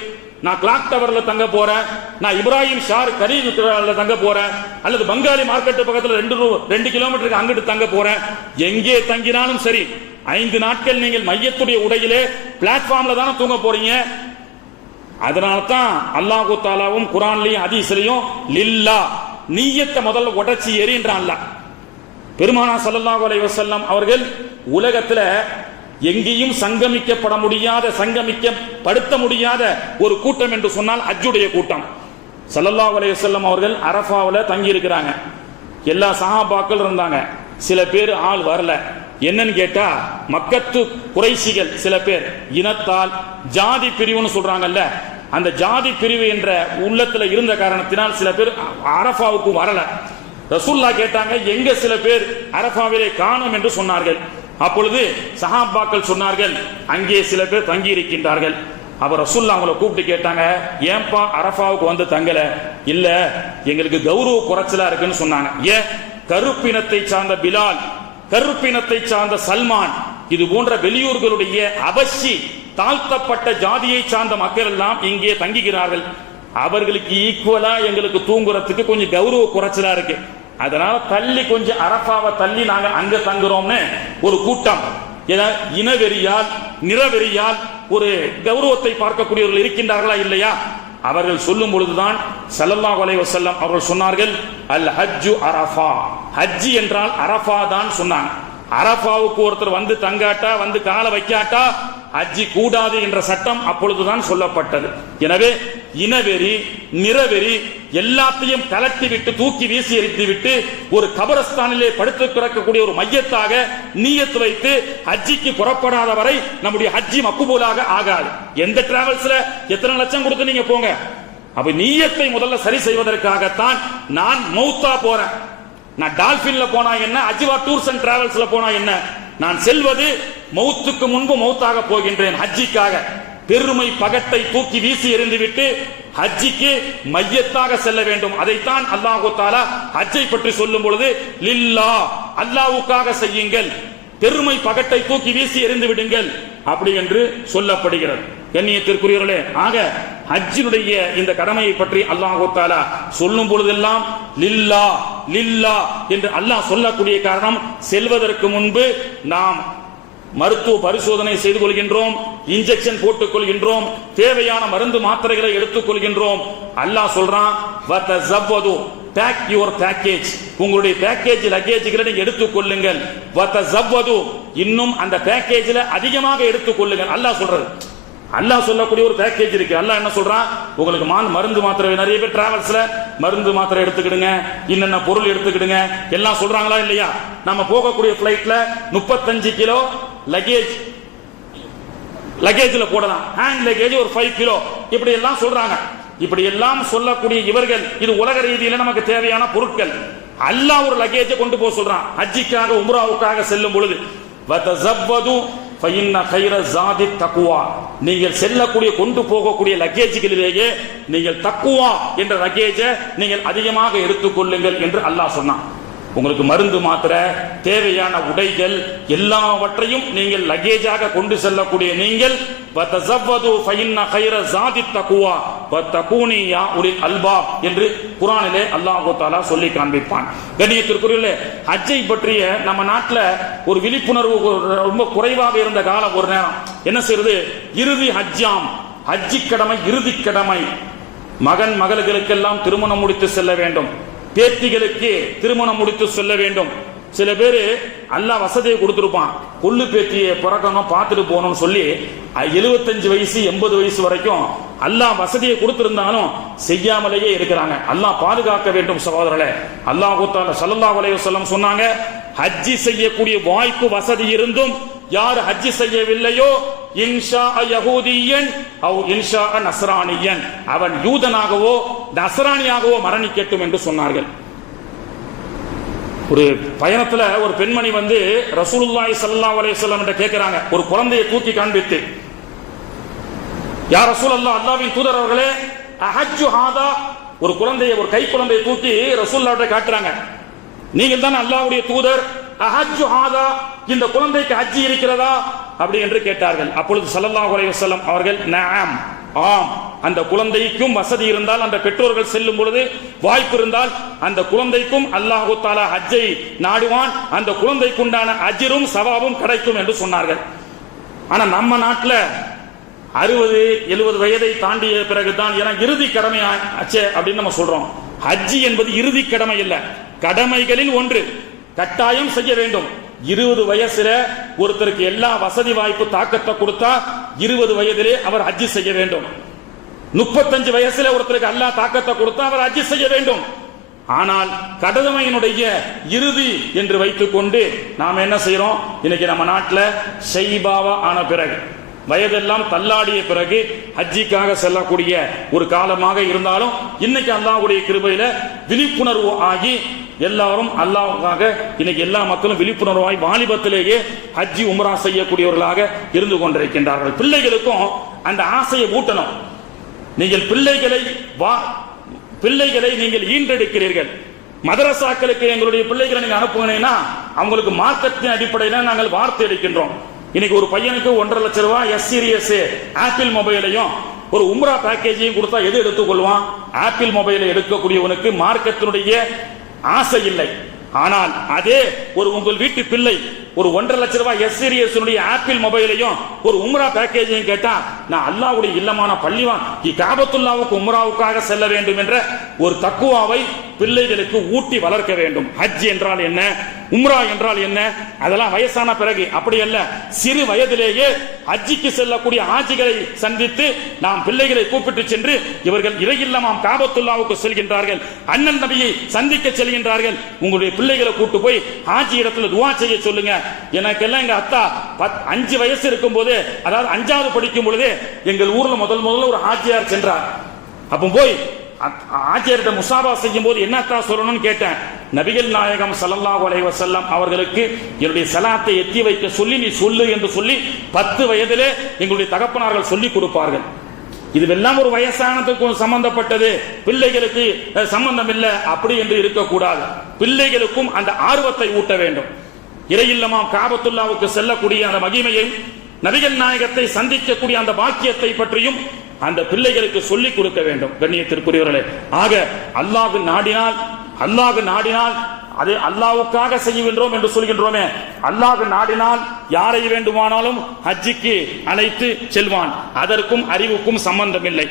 நான் கிளாக் டவர்ல தங்க போறேன், நான் இப்ராஹிம் ஷார் கரீம்ல தங்க போறேன், அல்லது பங்காளி மார்க்கெட் பக்கத்துல 2 கிலோமீட்டருக்கு அங்கிட்டு தங்க போறேன். எங்கே தங்கினாலும் சரி 5 நாட்கள் நீங்கள் மையத்துடைய உடையிலே பிளாட்ஃபார்ம்ல தானே தூங்க போறீங்க. அதனால தான் அல்லாஹு தாலாவும் குர்ஆன்லயும் ஹதீஸ்லயும் லில்லா நிய்யத்தை முதல்ல உடைச்சி எறின்றான் அல்லாஹ். பெருமானா ஸல்லல்லாஹு அலைஹி வஸல்லம் அவர்கள் உலகத்துல எங்கேயும் சங்கமிக்கப்பட முடியாத, சங்கமிக்கப்படுத்த முடியாத ஒரு கூட்டம் என்று சொன்னால் ஹஜ்ஜுடைய கூட்டம். ஸல்லல்லாஹு அலைஹி வஸல்லம் அவர்கள் அரஃபாவில் தங்கி இருக்கிறாங்க. எல்லா சஹாபாக்கள் இருந்தாங்க. சில பேர் ஆள் வரல. என்னன்னு கேட்டா மக்கத்து குறைஷிகள் சில பேர் இனத்தால் ஜாதி பிரிவுன்னு சொல்றாங்கல்ல, அந்த ஜாதி பிரிவு என்ற உள்ளத்துல இருந்த காரணத்தினால் சில பேர் அரஃபாவுக்கு வரல. ரசூலுல்லாஹ் கேட்டாங்க, எங்க சில பேர் அரஃபாவிலே காணோம் என்று சொன்னார்கள். அப்பொழுது சஹாபாக்கள் சொன்னார்கள், அங்கே சில பேர் தங்கி இருக்கின்றார்கள். அப்ப ரசூலுல்லாஹ் அவங்களை கூப்பிட்டு கேட்டாங்க, ஏன்பா அரஃபாவுக்கு வந்து தங்கல? இல்ல, எங்களுக்கு கௌரவ குறைச்சலா இருக்குன்னு சொன்னாங்க. ஏன்? கருப்பினத்தை சார்ந்த பிலால், கருப்பினத்தை சார்ந்த சல்மான், இது போன்ற வெளியூர்களுடைய அவசி தாழ்த்தப்பட்ட ஜாதியை சார்ந்த மக்கள் எல்லாம் இங்கே தங்குகிறார்கள். அவர்களுக்கு ஈக்குவலா எங்களுக்கு தூங்குறதுக்கு கொஞ்சம் கௌரவ குறைச்சலா இருக்கு. அதனால தள்ளி கொஞ்சம் அரஃபாவை தள்ளி நாங்க அங்க தங்குறோம்னு ஒரு கூட்டம் இனவெறியால் நிறவெறியால் ஒரு கௌரவத்தை பார்க்கக்கூடியவர்கள் இருக்கின்றார்களா இல்லையா? அவர்கள் சொல்லும் பொழுதுதான் ஸல்லல்லாஹு அலைஹி வஸல்லம் அவர்கள் சொன்னார்கள், அல் ஹஜ்ஜு அரஃபா, ஹஜ்ஜி என்றால் அரஃபா தான் சொன்னாங்க. அரஃபாவுக்கு ஒருத்தர் வந்து தங்காட்டா, வந்து கால வைக்காட்டா ஹஜ்ஜி கூடாது என்ற சட்டம் அப்பொழுதுதான் சொல்லப்பட்டது. எனவே இனவெறி நிறவெறி எல்லாத்தையும் கலட்டி விட்டு தூக்கி வீசி எறிந்து விட்டு ஒரு கபரஸ்தானிலே படுத்து கிடக்கக்கூடிய ஒரு மையத்தாக நியத்து வைத்து ஹஜ்ஜிக்கு புறப்படாத வரை நம்முடைய ஹஜ்ஜி மக்பூலாக ஆகாது. எந்த டிராவல்ஸ்ல எத்தனை லட்சம் கொடுத்து நீங்க போங்க, அப்ப நியத்தை முதல்ல சரி செய்வதற்காகத்தான் நான் மௌத்தா போறேன். நான் டால்பின்ல போனா என்ன, அஜ்வா டூர்ஸ் அண்ட் டிராவல்ஸ்ல போனா என்ன, நான் செல்வது மௌத்துக்கு முன்பு மௌத்தாக போகின்றேன் ஹஜ்ஜிக்காக. பெருமை பகட்டை தூக்கி வீசி எறிந்துவிட்டு ஹஜ்ஜிக்கு மையத்தாக செல்ல வேண்டும். அதைத்தான் அல்லாஹு தஆலா ஹஜ்ஜை பற்றி சொல்லும் பொழுது லில்லா, அல்லாஹ்வுக்காக செய்யுங்கள், பெருமை பகட்டை தூக்கி வீசி எறிந்து விடுங்கள் அப்படி என்று சொல்லப்படுகிறது. கண்ணியத்திற்குரியவர்களே, ஆக ஹஜ்ஜினுடைய இந்த கடமையை பற்றி அல்லாஹு தஆலா சொல்லும் பொழுதெல்லாம் லில்லா லில்லா என்று அல்லாஹ் சொல்லக்கூடிய காரணம், செல்வதற்கு முன்பு நாம் மருத்துவ பரிசோதனை செய்து கொள்கின்றோம், இன்ஜெக்ஷன் போட்டுக் கொள்கின்றோம், தேவையான மருந்து மாத்திரைகளை எடுத்துக் கொள்கின்றோம். அல்லாஹ் சொல்றான், வதஸவ்வது, பேக் யுவர் பேக்கேஜ், உங்களுடைய பேக்கேஜ் லக்கேஜ்களை நீங்க எடுத்துக் கொள்ளுங்கள். வதஸவ்வது, இன்னும் அந்த பேக்கேஜ்ல அதிகமாக எடுத்துக் கொள்ளுங்கள். அல்லாஹ் சொல்றது, அல்லாஹ் சொல்லக்கூடிய ஒரு பேக்கேஜ் இருக்கு. அல்லாஹ் என்ன சொல்றான், உங்களுக்கு மருந்து மாத்திரை, நிறைய பேர் டிராவல்ஸ்ல மருந்து மாத்திரை எடுத்துக்கிடுங்க, இன்னென்ன பொருள் எடுத்துக்கிடுங்க எல்லாம் சொல்றாங்களா இல்லையா? நம்ம போகக்கூடிய பிளைட்ல 35 கிலோ லக்கேஜ்ல போடலாம், ஹேண்ட் லக்கேஜ் ஒரு 5 கிலோ, இப்படி எல்லாம் சொல்றாங்க. இப்படி எல்லாம் சொல்லக்கூடிய இவர்கள், இது உலக ரீதியில நமக்கு தேவையான பொருட்கள். அல்லாஹ் ஒரு லக்கேஜை கொண்டு போக சொல்றான் ஹஜ்ஜிக்காக உம்ராவுக்காக செல்லும் பொழுது. வதஸவ்வது ஃபஇன்ன கைர ஸாதி தக்வா, நீங்கள் செல்லக்கூடிய கொண்டு போகக்கூடிய லக்கேஜ்களிலேயே நீங்கள் தக்வா என்ற லக்கேஜை நீங்கள் அதிகமாக எடுத்துக்கொள்ளுங்கள் என்று அல்லாஹ் சொன்னான். உங்களுக்கு மருந்து மாத்திரை, தேவையான உடைகள் எல்லாவற்றையும் நீங்கள் லக்கேஜாக கொண்டு செல்லக்கூடிய நீங்கள் வதஸவ்வது ஃபஇன்ன கைர ஸாதி தக்வா வத்தகூனி யா உலில் அல்பாப் என்று குர்ஆனிலே அல்லாஹ் தஆலா சொல்லி காண்பிப்பான். கண்ணியத்திற்குரியவர்களே, ஹஜ்ஜை பற்றிய நம்ம நாட்டில் ஒரு விழிப்புணர்வு ரொம்ப குறைவாக இருந்த காலம் ஒரு நேரம். என்ன செய்யறது, இறுதி ஹஜ்ஜாம், ஹஜ்ஜி கடமை இறுதி கடமை. மகன் மகளுக்கெல்லாம் திருமணம் முடித்து செல்ல வேண்டும், பேத்திகளுக்கு திருமணம் முடித்து சொல்ல வேண்டும். சில பேரு அல்லாஹ் வசதியை கொடுத்திருப்பான், கொள்ளு பேத்தியை பிறக்கணும் பார்த்துட்டு போகணும்னு சொல்லி 75 வயசு 80 வயசு வரைக்கும் அல்லாஹ் வசதியை கொடுத்திருந்தாலும் செய்யாமலேயே இருக்கிறாங்க. அல்லாஹ் பாதுகாக்க வேண்டும் சகோதரர்களே. அல்லாஹ் ஸல்லல்லாஹு அலைஹி வஸல்லம் சொன்னாங்க, ஹஜ்ஜி செய்யக்கூடிய வாய்ப்பு வசதி இருந்தும் யார் ஹஜ்ஜி செய்யவில்லையோ, இன்ஷா யஹூதியன் அவ் இன்ஷா நஸ்ரானியன், அவன் யூதனாகவோ நஸ்ரானியாகவோ மரணிக்கட்டும் என்று சொன்னார்கள். ஒரு பயணத்துல ஒரு பெண்மணி வந்து ரசூலுல்லாஹி ஸல்லல்லாஹு அலைஹி வஸல்லம் கிட்ட கேக்குறாங்க, ஒரு குழந்தையை தூக்கி காண்பித்து, யா ரசூலல்லாஹ், அல்லாஹ்வின் தூதர் அவர்களே, அஹஜ்ஜு ஹாதா, ஒரு குழந்தையை, ஒரு கை குழந்தையை தூக்கி ரசூலுல்லாஹ் கிட்ட காட்டுறாங்க. நீங்கள் தான் அல்லாஹ்வுடைய தூதர், அஹஜ்ஜு ஹாதா, இந்த குழந்தைக்கு ஹஜ் இருக்கிறதா அப்படி என்று கேட்டார்கள். அப்பொழுது ஸல்லல்லாஹு அலைஹி வஸல்லம் அவர்கள், நஅம், ஆம், அந்த குழந்தைக்கும் வசதி இருந்தால், அந்த பெற்றோர்கள் செல்லும் பொழுது வாய்ப்பு இருந்தால் அந்த குழந்தைக்கும் அல்லாஹு தஆலா ஹஜ்ஜை நாடுவான், அந்த குழந்தைக்குண்டான அஜ்ரும் சவாபும் கிடைக்கும் என்று சொன்னார்கள். ஆனா நம்ம நாட்டில் 60-70 வயதை தாண்டிய பிறகுதான் ஏன்னா இறுதி கடமை ஆச்சே அப்படின்னு நம்ம சொல்றோம். ஹஜ்ஜி என்பது இறுதி கடமை இல்ல, கடமைகளில் ஒன்று, கட்டாயம் செய்ய வேண்டும். 20 வயசுல ஒருத்தருக்கு எல்லா வசதி வாய்ப்பு தாக்கத்தை கொடுத்தா 20 வயதிலே அவர் ஹஜ்ஜி செய்ய வேண்டும். 35 வயசுல ஒருத்தருக்கு அல்லாஹ் தாக்கத்தை கொடுத்தா அவர் ஹஜ்ஜி செய்ய வேண்டும். ஆனால் கடமையினுடைய இறுதி என்று வைத்துக் கொண்டு நாம் என்ன செய்யறோம்? இன்னைக்கு நம்ம நாட்டில் ஷைபாவா ஆன பிறகு, வயதெல்லாம் தள்ளாடிய பிறகு ஹஜ்ஜிக்காக செல்லக்கூடிய ஒரு காலமாக இருந்தாலும், இன்னைக்கு அல்லாஹ்வுடைய கிருபையில விழிப்புணர்வு ஆகி எல்லாரும் அல்லாஹ்வுக்காக இன்னைக்கு எல்லா மக்களும் விழிப்புணர்வாய் வாலிபத்திலேயே ஹஜ்ஜி உம்ரா செய்யக்கூடியவர்களாக இருந்து கொண்டிருக்கின்றார்கள். பிள்ளைகளுக்கும் அந்த ஆசையை ஊட்டணும். நீங்கள் பிள்ளைகளை நீங்கள் ஈன்றெடுக்கிறீர்கள். மதரசாக்களுக்கு எங்களுடைய பிள்ளைகளை நீங்க அனுப்புனீங்கன்னா அவங்களுக்கு மார்க்கத்தின் அடிப்படையில் நாங்கள் வார்த்தை எடுக்கின்றோம். இன்னைக்கு ஒரு பையனுக்கு 1.5 லட்சம் ரூபாய் எஸ் சீரியஸ் ஆப்பிள் மொபைலையும் ஒரு உம்ரா பேக்கேஜையும் கொடுத்தா எது எடுத்துக்கொள்வான்? ஆப்பிள் மொபைலை எடுக்கக்கூடியவனுக்கு மார்க்கத்தினுடைய ஆசை இல்லை. ஆனால் அதே உங்கள் வீட்டு பிள்ளை ஒரு 1.5 லட்சம் ரூபாய் எஸ் சீரியஸ் ஆப்பிள் மொபைலையும் ஒரு உம்ரா பேக்கேஜையும் கேட்டா, நான் அல்லாஹ்வுடைய இல்லமான பள்ளிவான் காபத்துல்லாவுக்கு உம்ராவுக்காக செல்ல வேண்டும் என்ற ஒரு தக்குவாவை பிள்ளைகளுக்கு ஊட்டி வளர்க்க வேண்டும். ஹஜ் என்றால் என்ன, உம்ரா என்றால் என்ன, அதெல்லாம் வயசான பிறகு அப்படி அல்ல, சிறு வயதிலேயே ஹஜ்ஜிக்கு செல்லக்கூடிய ஆஜிகளை சந்தித்து நாம் பிள்ளைகளை கூப்பிட்டு சென்று இவர்கள் இறையில்லமாம் காபத்துல்லாவுக்கு செல்கின்றார்கள், அண்ணன் நபியை சந்திக்க செல்கின்றார்கள், உங்களுடைய பிள்ளைகளை கூட்டு போய் ஹாஜி இடத்துல துவா செய்ய சொல்லுங்க. எனக்கெல்லாம் எங்க அத்தா 5 வயசு இருக்கும் போது, அதாவது 5வது படிக்கும் பொழுது எங்கள் ஊர்ல முதல்ல ஒரு ஹாஜியார் சென்றார். அப்போ போய் ஆஜியாரிடம் முசாபா செய்யும் போது என்னத்தா சொல்லணும்னு கேட்டேன். நபிகள் நாயகம் ஸல்லல்லாஹு அலைஹி வஸல்லம் அவர்களுக்கு என்னுடைய சலாத்தை எத்தி வைக்க சொல்லி நீ சொல்லு என்று சொல்லி 10 வயதிலே எங்களுடைய தகப்பனார்கள் சொல்லி கொடுப்பார்கள். இதுவெல்லாம் ஒரு வயசானதுக்கு சம்பந்தப்பட்டது, பிள்ளைகளுக்கு சம்பந்தம் இல்லை அப்படி என்று இருக்கக்கூடாது. பிள்ளைகளுக்கும் அந்த ஆர்வத்தை ஊட்ட வேண்டும். இறையில்லமாம் காபத்துல்லாவுக்கு செல்லக்கூடிய அந்த மகிமையை, நபிகள் நாயகத்தை சந்திக்கக்கூடிய அந்த பாக்கியத்தை பற்றியும் அந்த பிள்ளைகளுக்கு சொல்லிக் கொடுக்க வேண்டும். கண்ணியத்திற்குரியவர்களே, ஆக அல்லாஹ் நாடினால் அது அல்லாஹ்வுக்காக செய்கின்றோம் என்று சொல்கின்றோமே, அல்லாஹ் நாடினால் யாரை வேண்டுமானாலும் ஹஜ்ஜிக்கு அழைத்து செல்வான். அதற்கும் அறிவுக்கும் சம்பந்தம் இல்லை.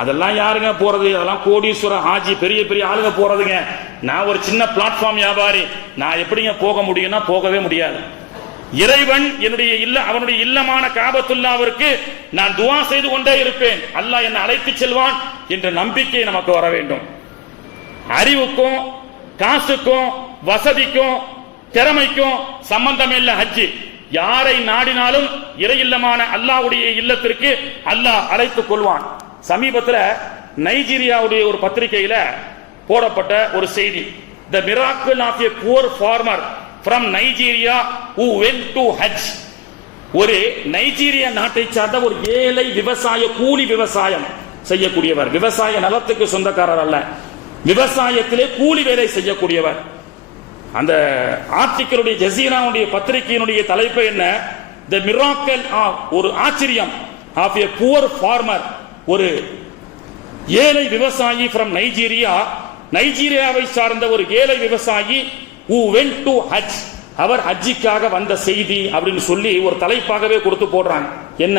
அதெல்லாம் யாருங்க போறது? அதெல்லாம் கோடீஸ்வர ஹாஜி பெரிய பெரிய ஆளுங்க போறதுங்க. நான் ஒரு சின்ன பிளாட்ஃபார்ம் வியாபாரி, நான் எப்படிங்க போக முடியும்னா போகவே முடியாது. இறைவன் அவனுடைய இல்லமான காபத்துல்லாவிற்கு நான் துவா செய்து கொண்டே இருப்பேன், அல்லாஹ் என்னை அழைத்து செல்வான் என்ற நம்பிக்கை நமக்கு வர வேண்டும். அறிவுக்கும் காசுக்கும் வசதிக்கும் திறமைக்கும் சம்பந்தம் இல்லை ஹஜ்ஜி. யாரை நாடினாலும் இறையில்லமான அல்லாஹ்வுடைய இல்லத்திற்கு அல்லாஹ் அழைத்துக் கொள்வான். சமீபத்தில் நைஜீரியாவுடைய ஒரு பத்திரிகையில போடப்பட்ட ஒரு செய்தி, the miracle of a poor farmer from Nigeria who went to Hajj. ஒரு நைஜீரியா நாட்டை சார்ந்த ஒரு ஏழை விவசாய, கூலி விவசாயம் செய்யக்கூடியவர், விவசாய நிலத்துக்கு சொந்தக்காரர் அல்ல, விவசாயத்திலே கூலி வேலை செய்யக்கூடியவர். அந்த ஆர்டிக்கலுடைய ஜசீராவுடைய பத்திரிகையினுடைய தலைப்பு என்ன? தி மிராக்கிள் ஆஃப், ஒரு ஆச்சரியம், ஆஃப் எ புவர் ஃபார்மர், ஒரு ஏழை விவசாயி ஃப்ரம் நைஜீரியா, நைஜீரியாவை சார்ந்த ஒரு ஏழை விவசாயி who went to Hajj, அவர் ஹஜ்ஜிக்காக வந்த செய்தி அப்படின்னு சொல்லி ஒரு தலைப்பாகவே கொடுத்து போடுறாங்க. என்ன,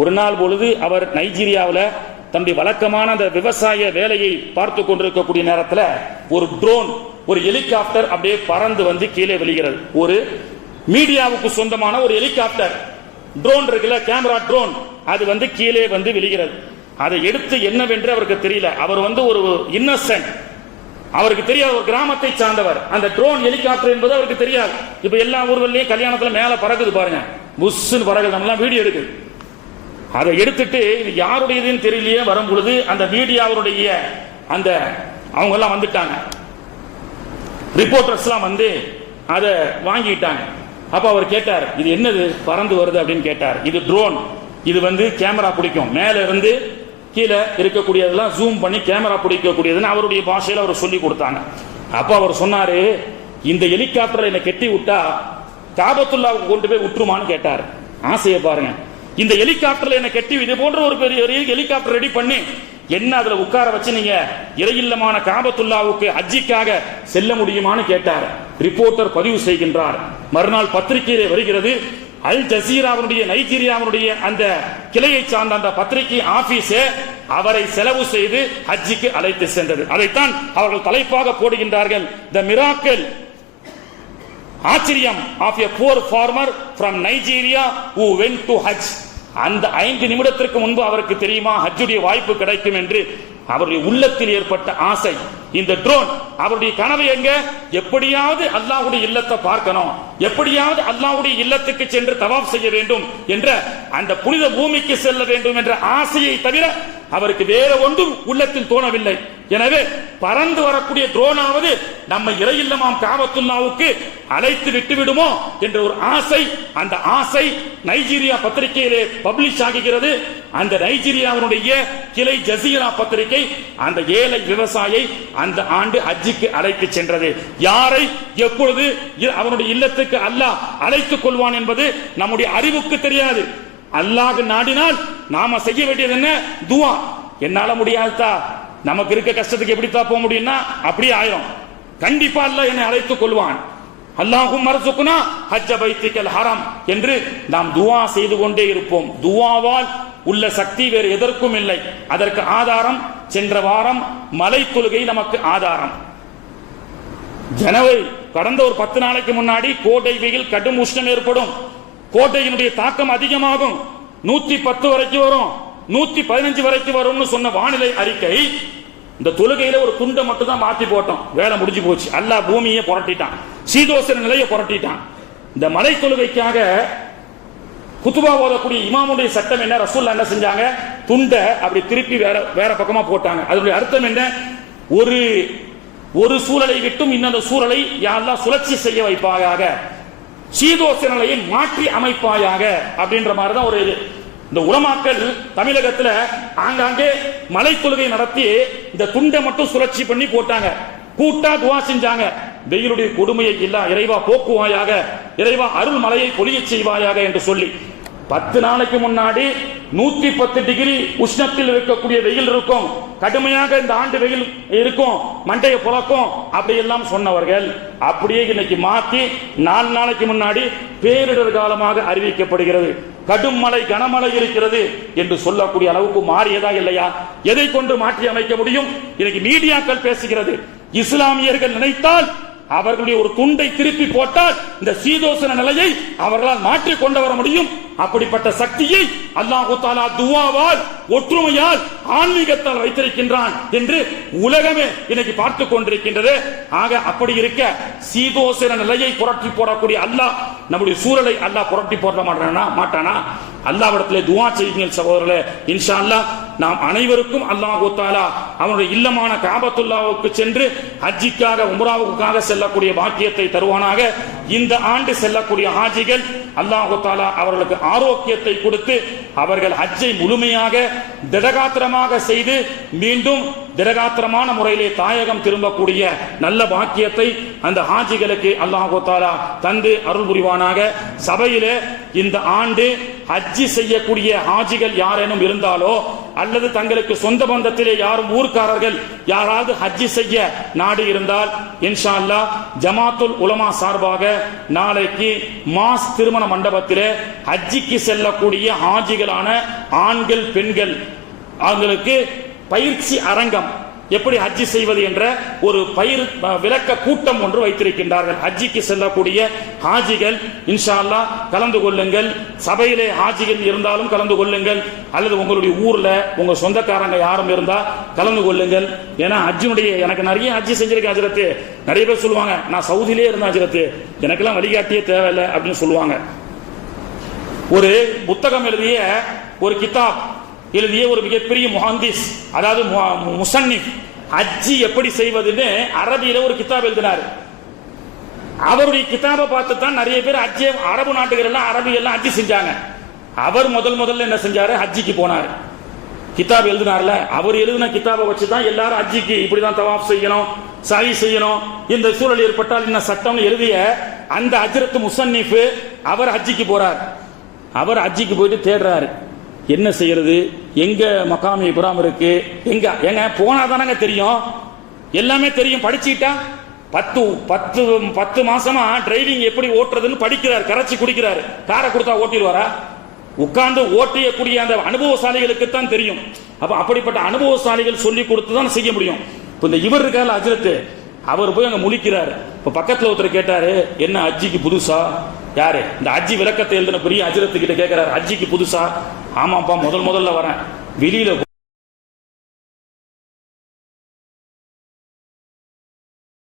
ஒரு நாள் பொழுது அவர் நைஜீரியாவில் தன்னுடைய வழக்கமான அந்த விவசாய வேலையை பார்த்து கொண்டிருக்கக்கூடிய நேரத்தில் ஒரு ட்ரோன், ஒரு ஹெலிகாப்டர் அப்படியே பறந்து வந்து கீழே விழுகிறது. ஒரு மீடியாவுக்கு சொந்தமான ஒரு ஹெலிகாப்டர் ட்ரோன் இருக்குல்ல, கேமரா ட்ரோன், அது வந்து கீழே வந்து விழுகிறது. அதை எடுத்து என்னவென்று அவருக்கு தெரியல. அவர் வந்து ஒரு இன்னசென்ட், அவருக்கு தெரியாது, ஒரு கிராமத்தை சார்ந்தவர். அந்த ட்ரோன் ஹெலிகாப்டர் என்பது அவருக்கு தெரியாது. இப்ப எல்லா ஊர்களிலையும் கல்யாணத்துல மேல பறக்குது பாருங்க, புஷ்ன்னு பறகுது, நம்மளாம் வீடியோ எடுக்குது. அதை எடுத்துட்டு இது யாருடையதுன்னு தெரியலையே வரும் பொழுது அந்த மீடியாவுடைய அந்த அவங்க எல்லாம் வந்துட்டாங்க. ரிப்போர்ட்டர்ஸ்லாம் வந்து அதை வாங்கிட்டாங்க. அப்ப அவர் கேட்டார், இது என்னது பறந்து வருது அப்படின்னு கேட்டார். இது ட்ரோன், இது வந்து கேமரா பிடிக்கும், மேல இருந்து கீழே இருக்கக்கூடியதெல்லாம் ஜூம் பண்ணி கேமரா பிடிக்கக்கூடியதுன்னு அவருடைய பாஷையில அவர் சொல்லி கொடுத்தாங்க. அப்ப அவர் சொன்னாரு, இந்த ஹெலிகாப்டர் என்னை கெட்டி விட்டா காபத்துல்லாவுக்கு கொண்டு போய் விட்டுருமான்னு கேட்டார். ஆசையை பாருங்க, இந்த ஹெலிகாப்டர்ல என்ன கெட்டி இது போன்ற ஒரு பெரிய ஹெலிகாப்டர் ரெடி பண்ணி என்ன அதுல உட்கார வச்சு நீங்க இறையில்லமான காபத்துல்லாவுக்கு ஹஜ்ஜிக்காக செல்ல முடியுமான்னு கேட்டார். ரிப்போர்ட்டர் பதிவு செய்கின்றார். மறுநாள் பத்திரிகையிலே வருகிறது, அல் ஜசீராவுடைய நைஜீரியாவுடைய அந்த கிளையை சார்ந்த அந்த பத்திரிகை ஆபீஸே அவரை செலவு செய்து ஹஜ்ஜிக்கு அழைத்து சென்றது. அதைத்தான் அவர்கள் தலைப்பாக போடுகின்றார்கள், த மிராக்கிள், ஆச்சரியம் of a poor farmer from Nigeria who went to ஹஜ். அந்த 5 நிமிடத்திற்கு முன்பு அவருக்கு தெரியுமா ஹஜ்ஜுடைய வாய்ப்பு கிடைக்கும் என்று. அவருடைய உள்ளத்தில் ஏற்பட்ட ஆசை, இந்த ட்ரோன் அவருடைய கனவு எங்க, எப்படியாவது அல்லாஹ்வுடைய இல்லத்தை பார்க்கணும், எப்படியாவது அல்லாஹ்வுடைய இல்லத்துக்கு சென்று தவாப் செய்ய வேண்டும் என்ற அந்த புனித பூமிக்கு செல்ல வேண்டும் என்ற ஆசையை தவிர அவருக்கு வேற ஒன்றும் உள்ளத்தில் தோணவில்லை. எனவே பறந்து வரக்கூடிய ட்ரோனாவது நம்ம இறையில்லமாம் காபத்துல்லாவுக்கு அழைத்து விட்டு விடுமோ என்ற ஒரு ஆசை, அந்த ஆசை நைஜீரியா பத்திரிகையிலே பப்ளிஷ் ஆகிறது. அந்த நைஜீரியாவுடைய கிளை ஜசீரா பத்திரிகை அந்த ஏழை விவசாயியை அந்த ஆண்டு ஹஜ்ஜுக்கு அழைத்து சென்றது. யாரை எப்பொழுது அவனுடைய இல்லத்துக்கு அல்லாஹ் அழைத்துக் கொள்வான் என்பது நம்முடைய அறிவுக்கு தெரியாது. அல்லாஹ் நாடினால் நாம செய்ய வேண்டியது என்ன, துஆ. என்னால முடியாதா, நமக்கு இருக்க கஷ்டத்துக்கு எப்படித்தான் போக முடியும்னா அப்படியே ஆயிரும். கண்டிப்பா அல்லாஹ் என்னை அழைத்துக் கொள்வான். அல்லாஹும் மர்சுக்னா ஹஜ்ஜ பைத்திக்கல் ஹரம் என்று நாம் துஆ செய்து கொண்டே இருப்போம். துஆவால் உள்ள சக்தி வேறு எதற்கும் இல்லை. அதற்கு ஆதாரம் சென்ற வாரம் மலை தொழுகை நமக்கு ஆதாரம். ஜனவரி கடந்த ஒரு 10 நாளைக்கு முன்னாடி கோட்டை வெயில் கடும் உஷ்ணம் ஏற்படும், கோட்டையினுடைய தாக்கம் அதிகமாகும், 110 வரைக்கும் வரும், 115 வரைக்கும் வரும்னு சொன்ன வானிலை அறிக்கை. இந்த தொழுகையில ஒரு துண்டை மட்டும் தான் மாத்தி போட்டோம், வேலை முடிஞ்சு போச்சு. அல்லாஹ் பூமியை புரட்டிட்டான், சீதோசன நிலையை புரட்டிட்டான். இந்த மலை தொழுகைக்காக குத்துபா ஓதக்கூடிய இமாமுடைய சட்டம் என்ன, ரசூலுல்லாஹ் என்ன செஞ்சாங்க, துண்டை அப்படி திருப்பி வேற பக்கமா போட்டாங்க. அதனுடைய அர்த்தம் என்ன, ஒரு சூழலை விட்டும் இன்னொரு சூழலை யா அல்லாஹ் சுழற்சி செய்ய வைப்பாயாக, சீதோசன நிலையை மாற்றி அமைப்பாயாக அப்படின்ற மாதிரி தான் ஒரு இது. இந்த உலமாக்கள் தமிழகத்துல ஆங்காங்கே மலை தொழுகை நடத்தி இந்த துண்டை மட்டும் சுழற்சி பண்ணி போட்டாங்க, கூட்டா துவா செஞ்சாங்க. வெயிலுடைய கொடுமையை இல்லா இறைவா போக்குவாயாக, இறைவா அருள் மலையை பொழிய செய்வாயாக என்று சொல்லி 10 நாளைக்கு முன்னாடி 110 டிகிரி உஷ்ணத்தில் இருக்கக்கூடிய வெயில் இருக்கும், கடுமையாக இந்த ஆண்டு வெயில் இருக்கும், மண்டையை புழக்கும் அப்படி எல்லாம் சொன்னவர்கள் அப்படியே இன்னைக்கு மாற்றி 4 நாளைக்கு முன்னாடி பேரிடர் காலமாக அறிவிக்கப்படுகிறது, கடும் மழை கனமழை இருக்கிறது என்று சொல்லக்கூடிய அளவுக்கு மாறியதா இல்லையா? எதை கொண்டு மாற்றி அமைக்க முடியும்? இன்னைக்கு மீடியாக்கள் பேசுகிறது. இஸ்லாமியர்கள் நினைத்தால் அவர்களுடைய ஒரு துண்டை திருப்பி போட்டால் இந்த சீதோசன நிலையை அவர்களால் மாற்றி கொண்டு வர முடியும். அப்படிப்பட்ட சக்தியை அல்லாஹ் தஆலா துஆவால், ஒற்றுமையால், ஆன்மீகத்தால் வைத்திருக்கின்றான் என்று உலகமே இன்னைக்கு பார்த்து கொண்டிருக்கின்றது. ஆக அப்படி இருக்க சீதோசன நிலையை புரட்டி போடக்கூடிய அல்லாஹ் நம்முடைய சூழலை அல்லாஹ் புரட்டி போட மாட்டானா? அல்லாஹ்விடத்திலே துஆ செய்யுங்கள் சகோதரர்களே. இன்ஷா அல்லாஹ் நாம் அனைவருக்கும் அல்லாஹ் தஆலா அவனுடைய இல்லமான காபத்துல்லாவுக்கு சென்று ஹஜ்ஜிக்காக உம்ராவுக்காக செல்லக்கூடிய பாக்கியத்தை தருவானாக. இந்த ஆண்டு செல்லக்கூடிய ஹாஜிகள் அல்லாஹ் தஆலா அவர்களுக்கு ஆரோக்கியத்தை கொடுத்து அவர்கள் ஹஜ்ஜை முழுமையாக திடகாத்திரமாக செய்து மீண்டும் திடகாத்திரமான முறையிலே தாயகம் திரும்பக்கூடிய நல்ல பாக்கியத்தை அந்த ஹாஜிகளுக்கு அல்லாஹ் தஆலா தந்து அருள் புரிவானாக. சபையிலே இந்த ஆண்டு ஹஜ்ஜி செய்யக்கூடிய ஹாஜிகள் யாரேனும் இருந்தாலோ அல்லது தங்களுக்கு சொந்த பந்தத்திலே யாரும் ஊர்க்காரர்கள் யாராவது ஹஜ்ஜி செய்ய நாடு இருந்தால் இன்ஷா அல்லாஹ் ஜமாத்துல் உலமா சார்பாக நாளைக்கு மாஸ் திருமண மண்டபத்திலே ஹஜ்ஜிக்கு செல்லக்கூடிய ஹாஜிகளான ஆண்கள் பெண்கள் அவங்களுக்கு பயிற்சி அரங்கம், எப்படி ஹஜ்ஜி செய்வது என்ற ஒரு விளக்க கூட்டம் ஒன்று வைத்திருக்கின்றார்கள். ஹஜ்ஜிக்கு செல்லக்கூடிய ஹாஜிகள் இன்ஷா அல்லாஹ் கலந்து கொள்ளுங்கள். சபையிலே ஹாஜிகள் இருந்தாலும் கலந்து கொள்ளுங்கள், அல்லது உங்களுடைய ஊர்ல உங்க சொந்தக்காரங்க யாரும் இருந்தா கலந்து கொள்ளுங்கள். ஏன்னா ஹஜ்ஜினுடைய எனக்கு நிறைய ஹஜ்ஜி செஞ்சிருக்கேன் ஹஜ்ரத்து. நிறைய பேர் சொல்லுவாங்க, நான் சவுதியிலே இருந்தேன் ஹஜ்ரத்து, எனக்கெல்லாம் வழிகாட்டியே தேவையில்லை அப்படின்னு சொல்லுவாங்க. ஒரு புத்தகம் எழுதிய ஒரு கிதாப் எழுதிய ஒரு மிகப்பெரிய முஹந்திஸ், அதாவது முசன்னிஃப், ஹஜ்ஜி எப்படி செய்வதுன்னு அரபியில ஒரு கிதாப் எழுதினார். அவருடைய கிதாபை பார்த்து தான் நிறைய பேர் ஹஜ்ஜி, அரபு நாட்டுகள் எல்லாம் அரபியெல்லாம் ஹஜ்ஜி செஞ்சாங்க. அவர் முதல்ல என்ன செஞ்சாரு, ஹஜ்ஜிக்கு போனார். கிதாப் எழுதினார்ல, அவர் எழுதின கிதாபை வச்சு தான் எல்லாரும் ஹஜ்ஜிக்கு இப்படிதான் தவாஃப் செய்யணும், சாயி செய்யணும், இந்த சூழல் ஏற்பட்டால் என்ன சட்டம் எழுதிய அந்த ஹஜ்ரத் முசன்னிஃப் அவர் ஹஜ்ஜிக்கு போறார். அவர் ஹஜ்ஜிக்கு போயிட்டு தேடுறாரு, என்ன செய்யறது, எங்க மகாமி இப்ராஹிம் இருக்கு, எங்க போனாதானங்க தெரியும், எல்லாமே தெரியும். படிச்சுட்டா 10 மாசமா டிரைவிங் எப்படி ஓட்டுறதுன்னு படிக்கிறார், கரைச்சி குடிக்கிறாரு. காரை கொடுத்தா ஓட்டிடுவாரா? உட்கார்ந்து ஓட்டியக்கூடிய அந்த அனுபவசாலிகளுக்கு தான் தெரியும். அப்ப அப்படிப்பட்ட அனுபவசாலிகள் சொல்லி கொடுத்து தான் செய்ய முடியும். இப்ப இந்த இவர் இருக்காரு ஹஜ்ரத், அவர் போய் அங்க முழிக்கிறாரு. இப்ப பக்கத்துல ஒருத்தர் கேட்டாரு, என்ன ஹஜ்ஜிக்கு புதுசா? யாரு? இந்த ஹஜ்ஜி விளக்கத்தை எழுதின பெரிய ஹஜ்ரத் கிட்ட கேட்கிறாரு, ஹஜ்ஜிக்கு புதுசா? ஆமாப்பா, முதல்ல வரேன், வெளியில